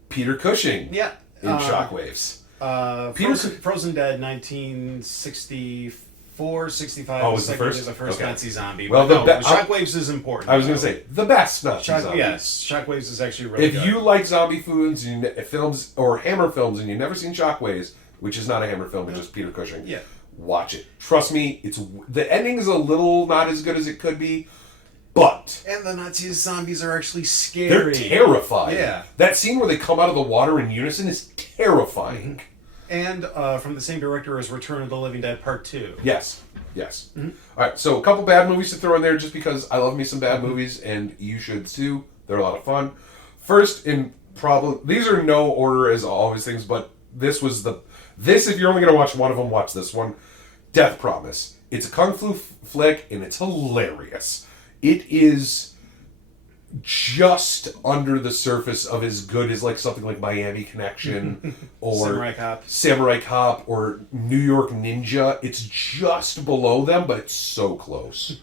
Peter Cushing in Shockwaves. Frozen Dead, 1964, 65. Oh, was the first? The first Nazi zombie. Well, Shockwaves is important. I was going to say, the best Nazi zombie. Yes, Shockwaves is actually really good. If you like zombie films or Hammer films and you've never seen Shockwaves, which is not a Hammer film, it's just Peter Cushing, watch it. Trust me, the ending is a little not as good as it could be, but... And the Nazi zombies are actually scary. They're terrifying. Yeah. That scene where they come out of the water in unison is terrifying. And from the same director as Return of the Living Dead Part 2. Yes. All right, so a couple bad movies to throw in there just because I love me some bad movies, and you should too. They're a lot of fun. First, these are no order as always things, but this, if you're only going to watch one of them, watch this one. Death Promise. It's a kung fu flick, and it's hilarious. It is just under the surface of as good as like something like Miami Connection or Samurai Cop or New York Ninja. It's just below them, but it's so close.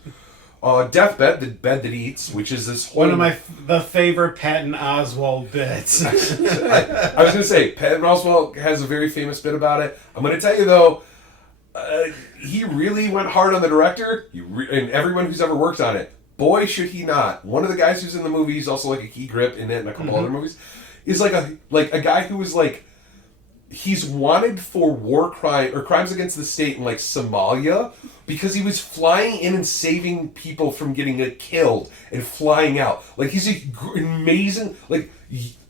Deathbed, the bed that eats, which is this whole... One of the favorite Patton Oswalt bits. I was going to say, Patton Oswalt has a very famous bit about it. I'm going to tell you though, he really went hard on the director and everyone who's ever worked on it. Boy, should he not. One of the guys who's in the movie, he's also like a key grip in it and a couple other movies, is like a guy who was like, he's wanted for war crime or crimes against the state in like Somalia because he was flying in and saving people from getting killed and flying out. Like he's an amazing, like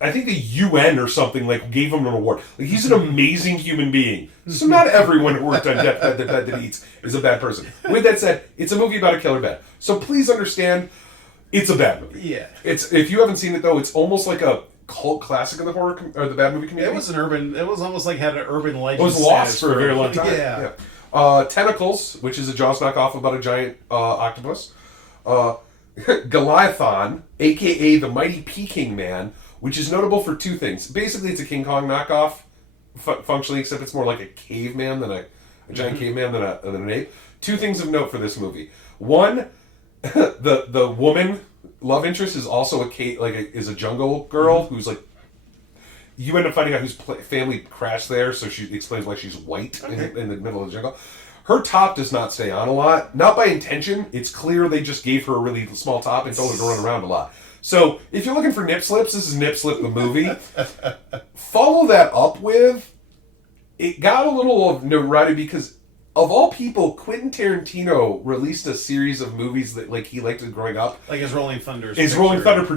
I think the UN or something like gave him an award. Like he's an amazing human being. So not everyone who worked on Deathbed That Eats is a bad person. With that said, it's a movie about a killer bed. So please understand, it's a bad movie. Yeah. If you haven't seen it though, it's almost like a cult classic in the horror or the bad movie community. It was almost like had an urban legend. It was lost for a very long time. Yeah. Tentacles, which is a Jaws knockoff about a giant octopus. Goliathon, aka the Mighty Peking Man, which is notable for two things. Basically, it's a King Kong knockoff, functionally, except it's more like a caveman than a giant caveman than an ape. Two things of note for this movie. One, the woman love interest is also is a jungle girl who's like. You end up finding out whose family crashed there, so she explains why she's white in the middle of the jungle. Her top does not stay on a lot, not by intention. It's clear they just gave her a really small top and told her to run around a lot. So if you're looking for nip slips, this is Nip Slip the movie. Follow that up with, it got a little of notoriety because of all people, Quentin Tarantino released a series of movies that like he liked growing up. Like his Rolling Thunder. His Rolling Thunder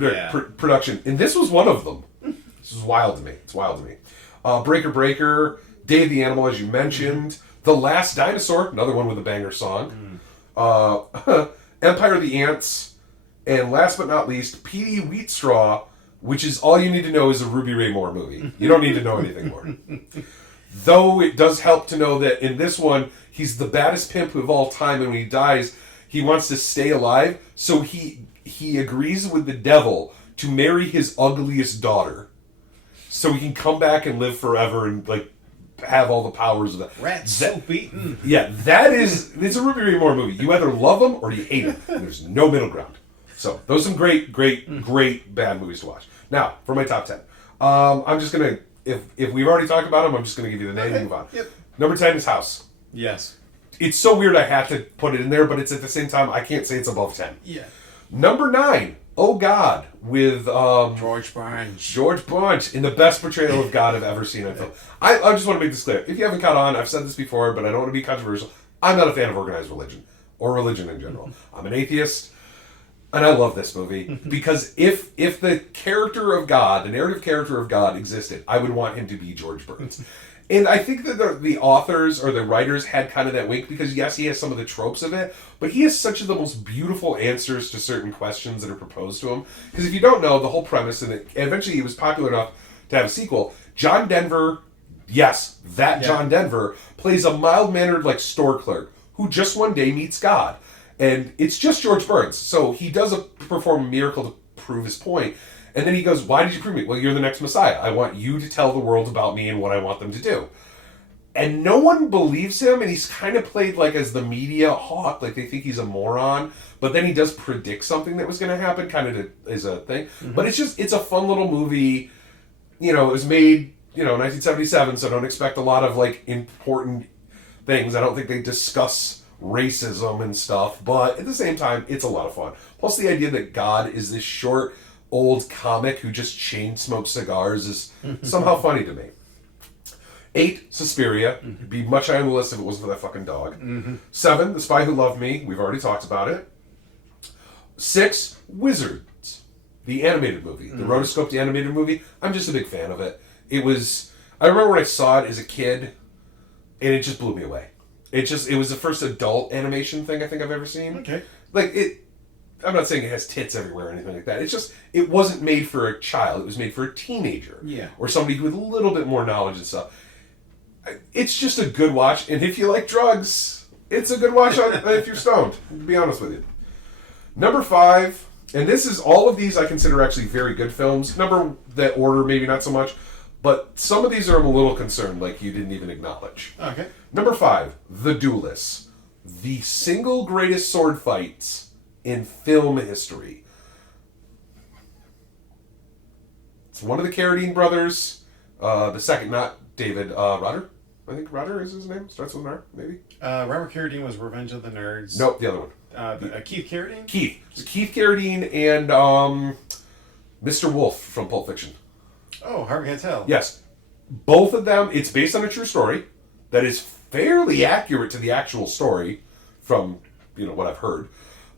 production, and this was one of them. This is wild to me. It's wild to me. Breaker Breaker, Day of the Animal, as you mentioned. The Last Dinosaur, another one with a banger song. Empire of the Ants. And last but not least, P.D. Wheatstraw, which is all you need to know is a Ruby Ray Moore movie. You don't need to know anything more. Though it does help to know that in this one, he's the baddest pimp of all time, and when he dies, he wants to stay alive, so he agrees with the devil to marry his ugliest daughter. So he can come back and live forever and like have all the powers of that. Rat soup eaten. Yeah, it's a Ruby Ray Moore movie. You either love him or you hate him. There's no middle ground. So those are some great bad movies to watch. Now, for my top 10. I'm just gonna if we've already talked about them, I'm just gonna give you the name and move on. Yep. Number 10 is House. Yes. It's so weird I have to put it in there, but it's at the same time I can't say it's above 10. Yeah. Number 9, Oh God, with George Burns. George Burns in the best portrayal of God I've ever seen on film. I just want to make this clear. If you haven't caught on, I've said this before, but I don't want to be controversial. I'm not a fan of organized religion or religion in general. I'm an atheist, and I love this movie because if the character of God, the narrative character of God existed, I would want him to be George Burns. And I think that the authors or the writers had kind of that wink because, yes, he has some of the tropes of it, but he has such of the most beautiful answers to certain questions that are proposed to him. Because if you don't know, the whole premise, and eventually he was popular enough to have a sequel, John Denver, John Denver, plays a mild-mannered like store clerk who just one day meets God. And it's just George Burns. So he does perform a miracle to prove his point. And then he goes, why did you prove me? Well, you're the next Messiah. I want you to tell the world about me and what I want them to do. And no one believes him, and he's kind of played like as the media hawk, like they think he's a moron. But then he does predict something that was going to happen, kind of is a thing. Mm-hmm. But it's a fun little movie. You know, it was made, 1977, so don't expect a lot of like important things. I don't think they discuss racism and stuff, but at the same time, it's a lot of fun. Plus, the idea that God is this short, old comic who just chain smokes cigars is somehow funny to me. 8, Suspiria. Mm-hmm. Be much higher on the list if it wasn't for that fucking dog. Mm-hmm. 7, The Spy Who Loved Me. We've already talked about it. 6, Wizards. The animated movie. The rotoscoped animated movie. I'm just a big fan of it. I remember when I saw it as a kid, and it just blew me away. It was the first adult animation thing I think I've ever seen. Okay. I'm not saying it has tits everywhere or anything like that. It wasn't made for a child. It was made for a teenager. Yeah. Or somebody with a little bit more knowledge and stuff. It's just a good watch, and if you like drugs, it's a good watch if you're stoned, to be honest with you. Number 5, and this is all of these I consider actually very good films. That order, maybe not so much, but some of these are I'm a little concerned, like you didn't even acknowledge. Okay. Number 5, The Duelists. The single greatest sword fights in film history. It's one of the Carradine brothers. The second, not David, Rutter. I think Rutter is his name. Starts with an R, maybe. Robert Carradine was Revenge of the Nerds. Nope, the other one. Keith Carradine? Keith. It's Keith Carradine and Mr. Wolf from Pulp Fiction. Oh, Harvey Keitel. Yes. Both of them, it's based on a true story that is fairly accurate to the actual story from, what I've heard.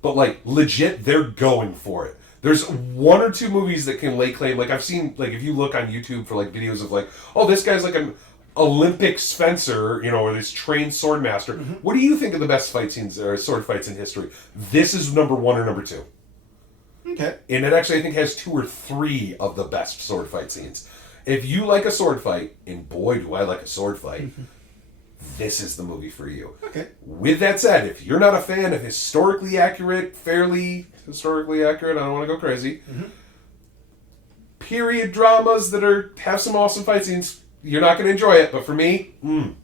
But, legit, they're going for it. There's 1 or 2 movies that can lay claim. I've seen, if you look on YouTube for, videos of, this guy's an Olympic fencer, or this trained sword master. Mm-hmm. What do you think of the best fight scenes or sword fights in history? This is number 1 or number 2. Okay. And it actually, I think, has 2 or 3 of the best sword fight scenes. If you like a sword fight, and boy, do I like a sword fight, this is the movie for you. Okay. With that said, if you're not a fan of fairly historically accurate, I don't want to go crazy, period dramas that have some awesome fight scenes, you're not going to enjoy it, but for me,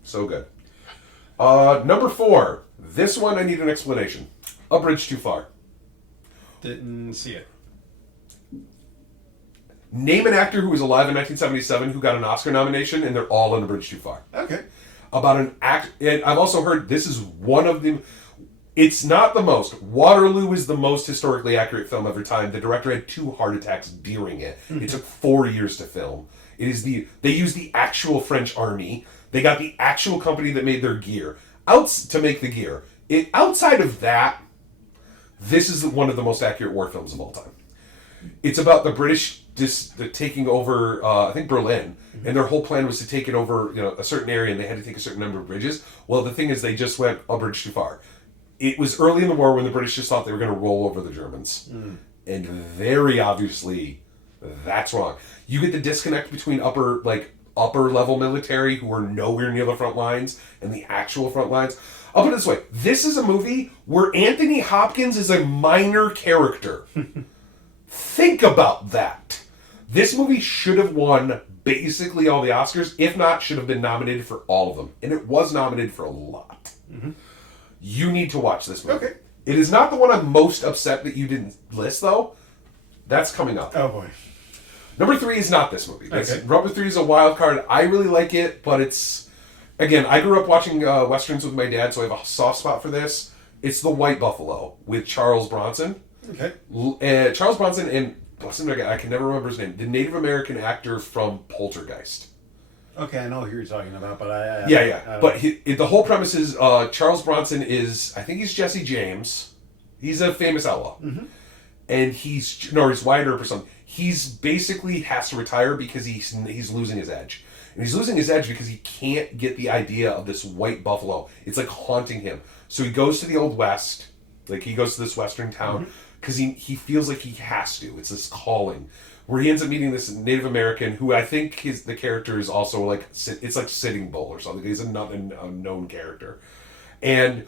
so good. Number 4, this one I need an explanation. A Bridge Too Far. Didn't see it. Name an actor who was alive in 1977 who got an Oscar nomination, and they're all in A Bridge Too Far. Okay. About an act, and I've also heard this is one of the. It's not the most. Waterloo is the most historically accurate film of every time. The director had 2 heart attacks during it. It took 4 years to film. They used the actual French army. They got the actual company that made their gear to make the gear. Outside of that, this is one of the most accurate war films of all time. It's about the British taking over, I think, Berlin, and their whole plan was to take it over, a certain area, and they had to take a certain number of bridges. Well, the thing is, they just went a bridge too far. It was early in the war when the British just thought they were going to roll over the Germans, and very obviously, that's wrong. You get the disconnect between upper level military who are nowhere near the front lines and the actual front lines. I'll put it this way: this is a movie where Anthony Hopkins is a minor character. Think about that. This movie should have won basically all the Oscars, if not, should have been nominated for all of them. And it was nominated for a lot. You need to watch this movie. Okay. It is not the one I'm most upset that you didn't list, though. That's coming up. Oh, boy. Number 3 is not this movie. Okay. Number 3 is a wild card. I really like it, but it's... Again, I grew up watching Westerns with my dad, so I have a soft spot for this. It's The White Buffalo with Charles Bronson. Okay. Charles Bronson and... I can never remember his name. The Native American actor from Poltergeist. Okay, I know who you're talking about, but I But the whole premise is Charles Bronson is... I think he's Jesse James. He's a famous outlaw. And he's Wyatt Earp or something. He's basically has to retire because he's losing his edge. And he's losing his edge because he can't get the idea of this white buffalo. It's haunting him. So he goes to the Old West. He goes to this western town because he feels like he has to. It's this calling. Where he ends up meeting this Native American who I think the character is also it's like Sitting Bull or something. He's a known character. And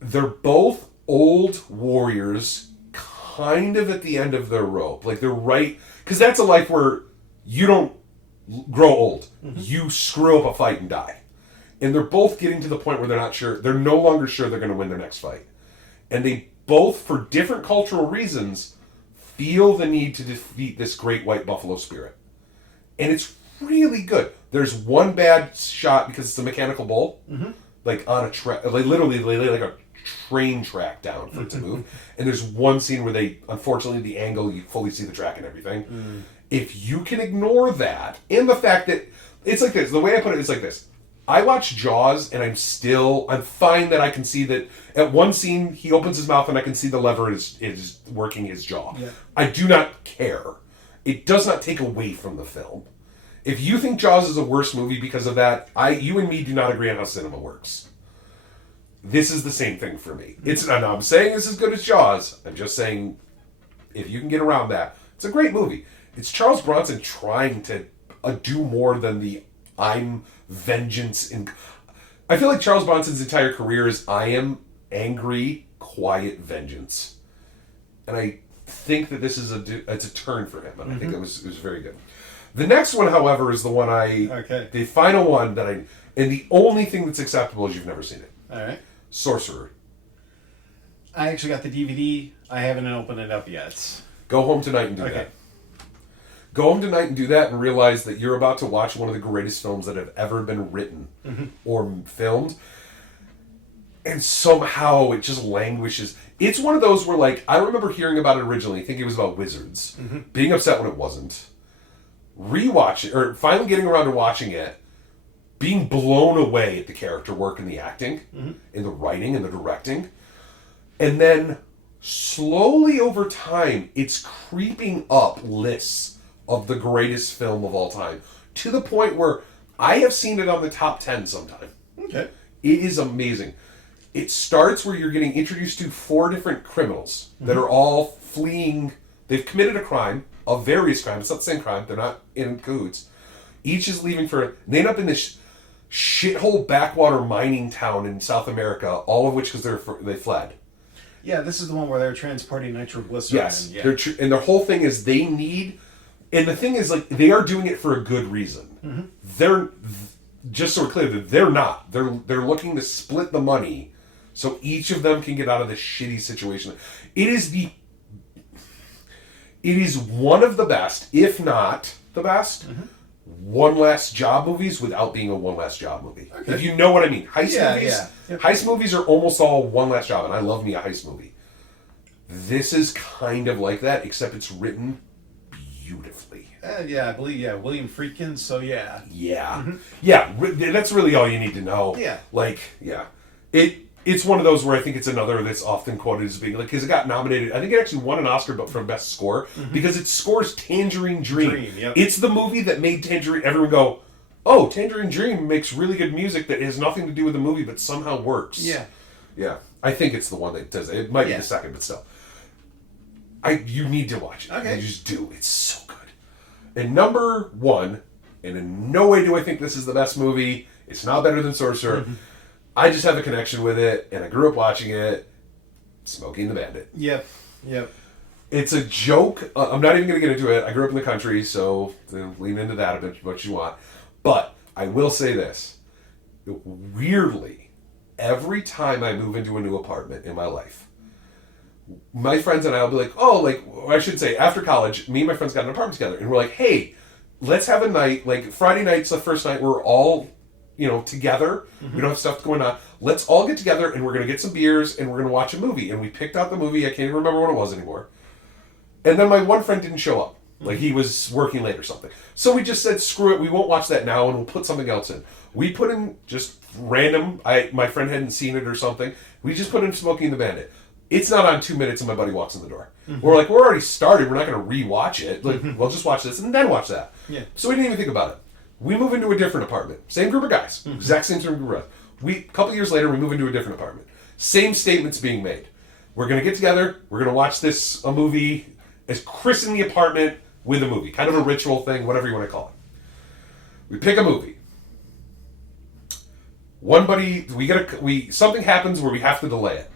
they're both old warriors kind of at the end of their rope. Like they're right, because that's a life where you don't grow old. Mm-hmm. You screw up a fight and die. And they're both getting to the point where they're no longer sure they're going to win their next fight. And they both, for different cultural reasons, feel the need to defeat this great white buffalo spirit. And it's really good. There's one bad shot because it's a mechanical bull, mm-hmm. like on a track. Like literally, they lay like a train track down for it to move. And there's one scene where they, unfortunately, the angle, you fully see the track and everything. Mm. If you can ignore that, and the fact that, it's like this, the way I put it is like this. I watch Jaws, and I'm fine that I can see that at one scene, he opens his mouth, and I can see the lever is working his jaw. Yeah. I do not care. It does not take away from the film. If you think Jaws is a worse movie because of that, you and me do not agree on how cinema works. This is the same thing for me. I'm saying it's as good as Jaws. I'm just saying, if you can get around that, it's a great movie. It's Charles Bronson trying to do more than the I'm vengeance. I feel like Charles Bronson's entire career is I am angry, quiet vengeance. And I think that this is it's a turn for him, and I think it was very good. The next one, however, is the one the final one and the only thing that's acceptable is you've never seen it. All right. Sorcerer. I actually got the DVD. I haven't opened it up yet. Go home tonight and do that. Go home tonight and do that and realize that you're about to watch one of the greatest films that have ever been written or filmed. And somehow it just languishes. It's one of those where, like, I remember hearing about it originally, thinking it was about wizards, being upset when it wasn't, rewatching, or finally getting around to watching it, being blown away at the character work and the acting, and the writing and the directing. And then slowly over time, it's creeping up lists of the greatest film of all time, to the point where I have seen it on the top 10 sometime. Okay. It is amazing. It starts where you're getting introduced to 4 different criminals that are all fleeing. They've committed a crime, of various crimes. It's not the same crime. They're not in cahoots. Each is leaving they end up in this shithole backwater mining town in South America, all of which because they fled. Yeah, this is the one where they're transporting nitroglycerin. Yes. Yeah. And their whole thing is they need... And the thing is, like, they are doing it for a good reason. They're, just so we're clear, they're not. They're looking to split the money so each of them can get out of this shitty situation. It is one of the best, if not the best, One Last Job movies without being a One Last Job movie. Okay. If you know what I mean. Heist movies are almost all One Last Job, and I love me a heist movie. This is kind of like that, except it's written beautifully. I believe, William Friedkin, so yeah. Yeah. Yeah, that's really all you need to know. Yeah. Like, yeah. It's one of those where I think it's another that's often quoted as being, like, because it got nominated, I think it actually won an Oscar for Best Score, because it scores Tangerine Dream. Yep. It's the movie that made everyone go, oh, Tangerine Dream makes really good music that has nothing to do with the movie, but somehow works. Yeah. Yeah. I think it's the one that does it. It might be the second, but still. You need to watch it. Okay. You just do. It's so good. And number 1, and in no way do I think this is the best movie. It's not better than Sorcerer. I just have a connection with it, and I grew up watching it. Smokey and the Bandit. Yep. It's a joke. I'm not even going to get into it. I grew up in the country, so lean into that a bit what you want. But I will say this. Weirdly, every time I move into a new apartment in my life, my friends and I will be like, I should say, after college, me and my friends got an apartment together, and we're like, hey, let's have a night, like Friday night's the first night we're all, together. We don't have stuff going on. Let's all get together, and we're going to get some beers, and we're going to watch a movie. And we picked out the movie. I can't even remember what it was anymore. And then my one friend didn't show up. Like, he was working late or something. So we just said, screw it, we won't watch that now, and we'll put something else in. We put in just random, my friend hadn't seen it or something. We just put in Smokey and the Bandit. It's not on 2 minutes, and my buddy walks in the door. We're like, we're already started. We're not going to re-watch it. Like, we'll just watch this and then watch that. Yeah. So we didn't even think about it. We move into a different apartment. Same group of guys. Exact same group of guys. A couple years later, we move into a different apartment. Same statements being made. We're going to get together. We're going to watch a movie, as Chris in the apartment with a movie. Kind of a ritual thing, whatever you want to call it. We pick a movie. Something happens where we have to delay it.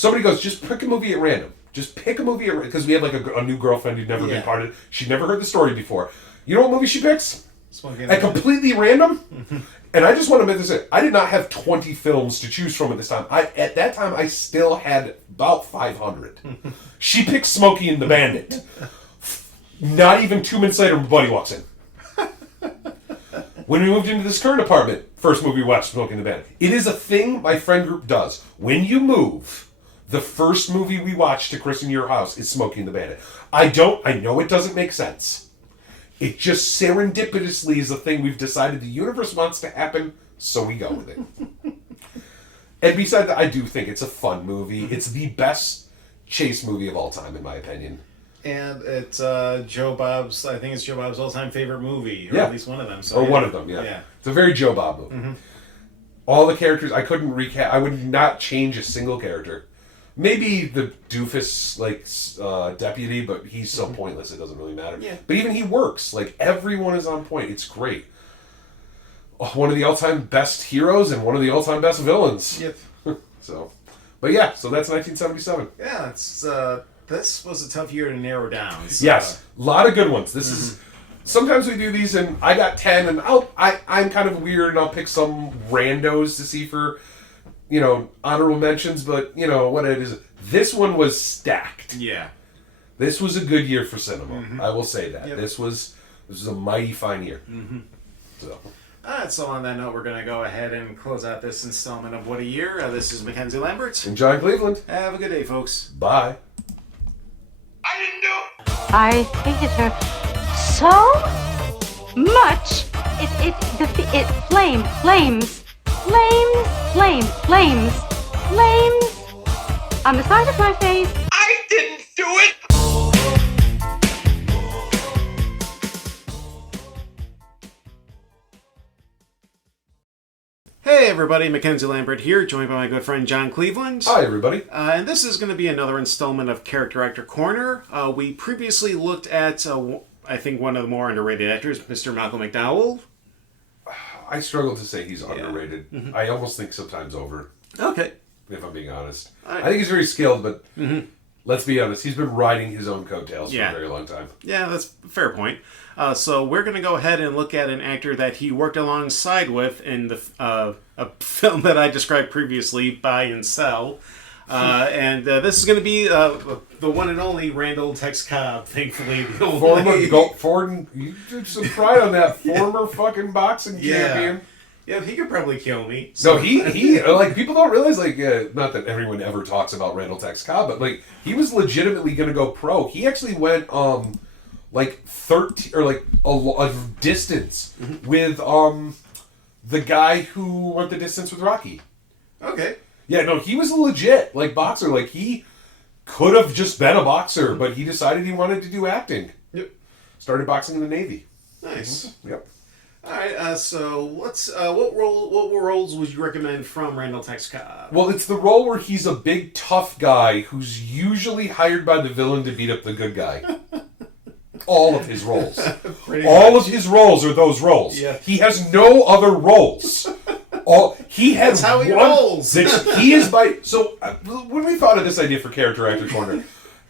Somebody goes, just pick a movie at random. Just pick a movie at random. Because we had like a new girlfriend who'd never been part of it. She'd never heard the story before. You know what movie she picks? At completely random? And I just want to admit this. I did not have 20 films to choose from at this time. At that time, I still had about 500. She picked Smokey and the Bandit. Not even 2 minutes later, my buddy walks in. When we moved into this current apartment, first movie we watched, Smokey and the Bandit. It is a thing my friend group does. When you move, the first movie we watch to christen your house is Smokey and the Bandit. I know it doesn't make sense. It just serendipitously is a thing we've decided the universe wants to happen, so we go with it. And besides that, I do think it's a fun movie. It's the best chase movie of all time, in my opinion. And it's Joe Bob's all-time favorite movie, or at least one of them. So, one of them, yeah. It's a very Joe Bob movie. Mm-hmm. All the characters, I couldn't recast. I would not change a single character. Maybe the doofus, deputy, but he's so pointless it doesn't really matter. Yeah. But even he works. Like, everyone is on point. It's great. One of the all-time best heroes and one of the all-time best villains. Yep. So that's 1977. Yeah, this was a tough year to narrow down. So. Yes, a lot of good ones. This is... Sometimes we do these, and I got 10, and I'm kind of weird, and I'll pick some randos to see for... honorable mentions, but, what it is. This one was stacked. Yeah. This was a good year for cinema. Mm-hmm. I will say that. Yep. This was a mighty fine year. Mm-hmm. So. Alright, so on that note, we're going to go ahead and close out this installment of What a Year. This is Mackenzie Lambert. And John Cleveland. Have a good day, folks. Bye. I didn't do it! I hated her so much. It flames. On the side of my face. I didn't do it! Hey everybody, Mackenzie Lambert here, joined by my good friend John Cleveland. Hi everybody. And this is going to be another installment of Character Actor Corner. We previously looked at, I think, one of the more underrated actors, Mr. Malcolm McDowell. I struggle to say he's underrated. Mm-hmm. I almost think sometimes over. Okay. If I'm being honest. I think he's very skilled, but let's be honest, he's been riding his own coattails for a very long time. Yeah, that's a fair point. So we're going to go ahead and look at an actor that he worked alongside with in the a film that I described previously, Buy and Sell. And this is going to be the one and only Randall Tex Cobb, thankfully. Former you took some pride on that. Former fucking boxing champion. Yeah, he could probably kill me. So. No, he like, people don't realize, not that everyone ever talks about Randall Tex Cobb, but he was legitimately going to go pro. He actually went 13 or a distance with the guy who went the distance with Rocky. Okay. Yeah, no, he was a legit boxer. He could have just been a boxer, but he decided he wanted to do acting. Yep. Started boxing in the Navy. Nice. Mm-hmm. Yep. All right. So what roles would you recommend from Randall Tex Cobb? Well, it's the role where he's a big tough guy who's usually hired by the villain to beat up the good guy. All of his roles. Of his roles are those roles. Yeah. He has no other roles. That's how he rolls. He is So when we thought of this idea for Character Actor Corner,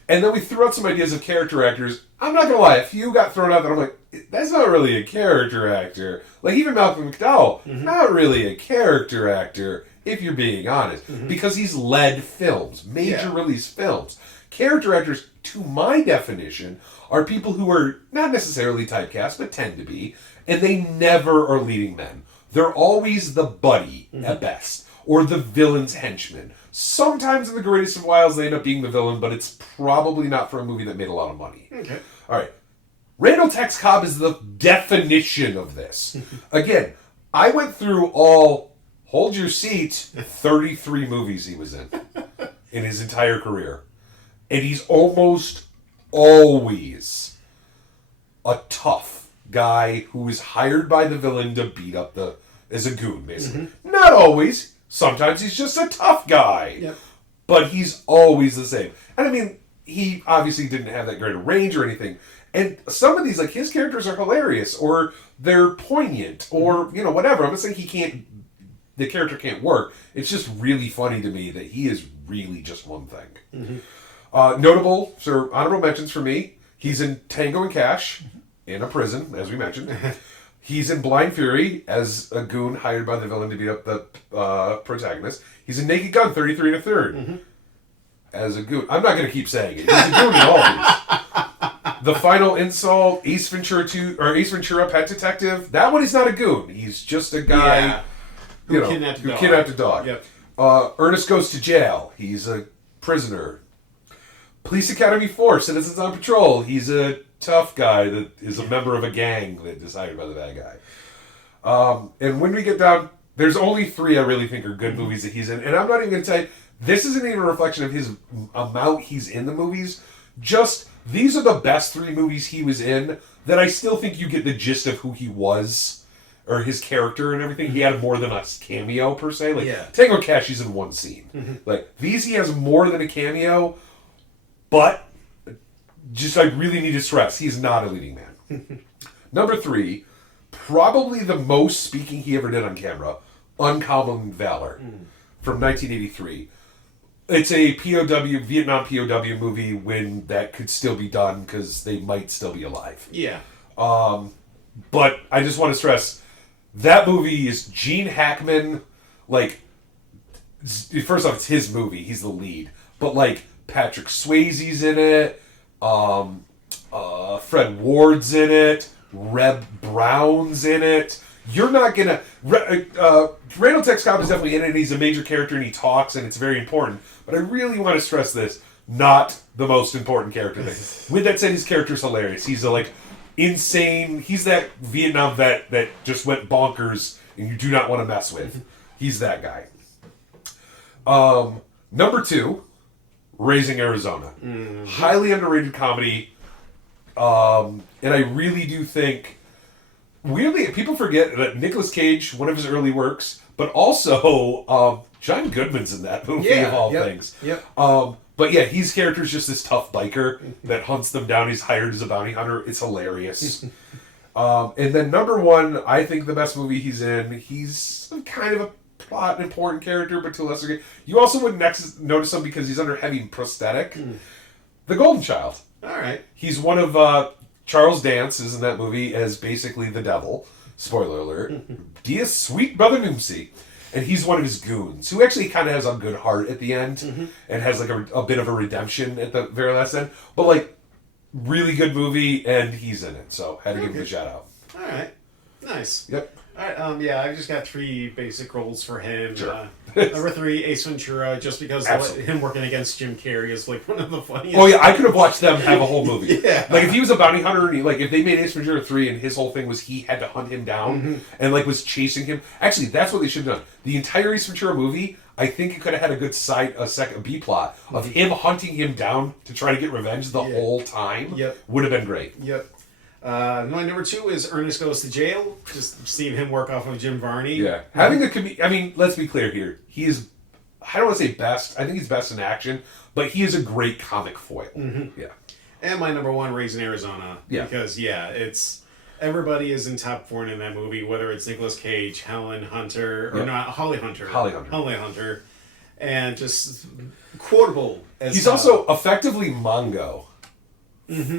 and then we threw out some ideas of character actors, I'm not gonna lie, a few got thrown out that I'm like, that's not really a character actor. Even Malcolm McDowell, not really a character actor, if you're being honest, because he's led films, major release films. Character actors, to my definition, are people who are not necessarily typecast, but tend to be, and they never are leading men. They're always the buddy, at best, or the villain's henchman. Sometimes in The Greatest of Wilds, they end up being the villain, but it's probably not for a movie that made a lot of money. Okay. All right. Randall Tex Cobb is the definition of this. Again, I went through hold your seat, 33 movies he was in his entire career. And he's almost always a tough guy who is hired by the villain to beat up as a goon, basically. Not always. Sometimes he's just a tough guy. Yep. But he's always the same. And I mean, he obviously didn't have that great a range or anything. And some of these, his characters are hilarious, or they're poignant, or, whatever. I'm not saying the character can't work. It's just really funny to me that he is really just one thing. Notable, honorable mentions for me. He's in Tango and Cash, in a prison, as we mentioned. He's in Blind Fury as a goon hired by the villain to beat up the protagonist. He's in Naked Gun 33 and a Third as a goon. I'm not going to keep saying it. He's a goon in all these. The Final Insult, Ace Ventura 2, or Ace Ventura: Pet Detective. That one, he's not a goon. He's just a guy who kidnapped a dog. Yep. Ernest Goes to Jail. He's a prisoner. Police Academy 4, Citizens on Patrol. He's a tough guy that is a member of a gang that is hired by the bad guy. And when we get down, there's only 3 I really think are good movies that he's in. And I'm not even going to say, this isn't even a reflection of his amount he's in the movies. Just, these are the best 3 movies he was in that I still think you get the gist of who he was, or his character and everything. He had more than a cameo, per se. Like, Tango and Cash, he's in one scene. Like, these, he has more than a cameo, but just, I really need to stress, he's not a leading man. Number 3, probably the most speaking he ever did on camera, Uncommon Valor, from 1983. It's a POW, Vietnam POW movie when that could still be done because they might still be alive. Yeah. But I just want to stress, that movie is Gene Hackman, like, first off, it's his movie, he's the lead, but like, Patrick Swayze's in it, Fred Ward's in it, Reb Brown's in it. You're not gonna... Randall Tex Cobb is definitely in it, and he's a major character, and he talks, and it's very important. But I really want to stress this, not the most important character thing. With that said, his character's hilarious. He's a, like, insane... He's that Vietnam vet that just went bonkers, and you do not want to mess with. He's that guy. Number 2, Raising Arizona. Highly underrated comedy. And I really do think... Weirdly, people forget that Nicolas Cage, one of his early works, but also John Goodman's in that movie, of all things. Yep. But yeah, his character's just this tough biker that hunts them down. He's hired as a bounty hunter. It's hilarious. And then number 1, I think the best movie he's in, he's kind of a plot and important character, but to a lesser degree. You also would notice him because he's under heavy prosthetic. The Golden Child. All right. He's one of... Charles Dance is in that movie as basically the devil. Spoiler alert. Dear sweet brother Noomsy. And he's one of his goons, who actually kind of has a good heart at the end, and has like a bit of a redemption at the very last end. But like, really good movie, and he's in it, so had to give him a shout out. All right. Nice. Yep. All right, yeah, I've just got 3 basic roles for him. Sure. Number 3, Ace Ventura, just because him working against Jim Carrey is like one of the funniest. Oh yeah, I could have watched them have a whole movie. Yeah. Like if he was a bounty hunter, and if they made Ace Ventura 3 and his whole thing was he had to hunt him down and like was chasing him. Actually, that's what they should have done. The entire Ace Ventura movie, I think it could have had a good second B plot of him hunting him down to try to get revenge the whole time. Yep. Would have been great. Yep. My number 2 is Ernest Goes to Jail. Just seeing him work off of Jim Varney. Yeah. Having I mean, let's be clear here. He is, I don't want to say best. I think he's best in action, but he is a great comic foil. Yeah. And my number 1, Raising Arizona. Yeah. Because, it's... Everybody is in top form in that movie, whether it's Nicolas Cage, Helen Hunter, or not, Holly Hunter. Holly Hunter. And just quotable. He's also effectively Mongo.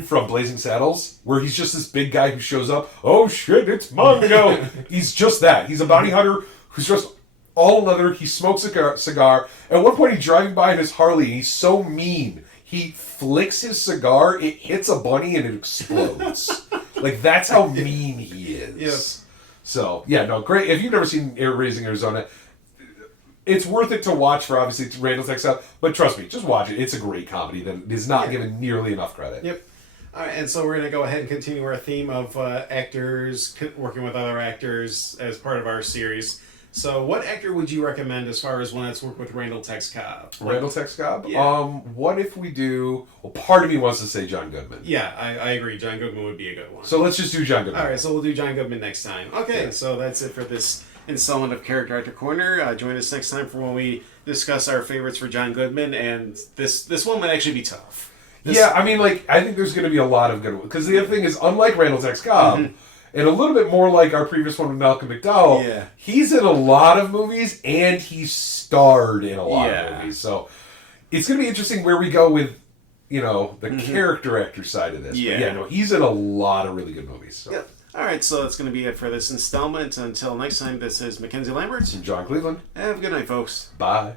From Blazing Saddles, where he's just this big guy who shows up. Oh shit, it's Mongo! He's just that. He's a bounty hunter who's just all leather. He smokes a cigar. At one point, he's driving by in his Harley, and he's so mean. He flicks his cigar, it hits a bunny, and it explodes. Like, that's how mean he is. Yes. So, yeah, no, great. If you've never seen Raising Arizona, it's worth it to watch for, obviously, Randall Tex Cobb, but trust me, just watch it. It's a great comedy that is not given nearly enough credit. Yep. All right, and so we're going to go ahead and continue our theme of actors working with other actors as part of our series. So what actor would you recommend as far as one that's worked with Randall Tex Cobb? Randall Tex Cobb? Yeah. What if we do... Well, part of me wants to say John Goodman. Yeah, I agree. John Goodman would be a good one. So let's just do John Goodman. All right, so we'll do John Goodman next time. Okay, so that's it for this installment of Character Actor Corner. Join us next time for when we discuss our favorites for John Goodman, and this one might actually be tough. I mean, I think there's going to be a lot of good ones. Because the other thing is, unlike Randall Tex Cobb, And a little bit more like our previous one with Malcolm McDowell. Yeah. He's in a lot of movies, and he's starred in a lot of movies. So it's going to be interesting where we go with, the character actor side of this. Yeah. But yeah, no, he's in a lot of really good movies. So. Yep. All right, so that's going to be it for this installment. Until next time, this is Mackenzie Lambert. And John Cleveland. Have a good night, folks. Bye.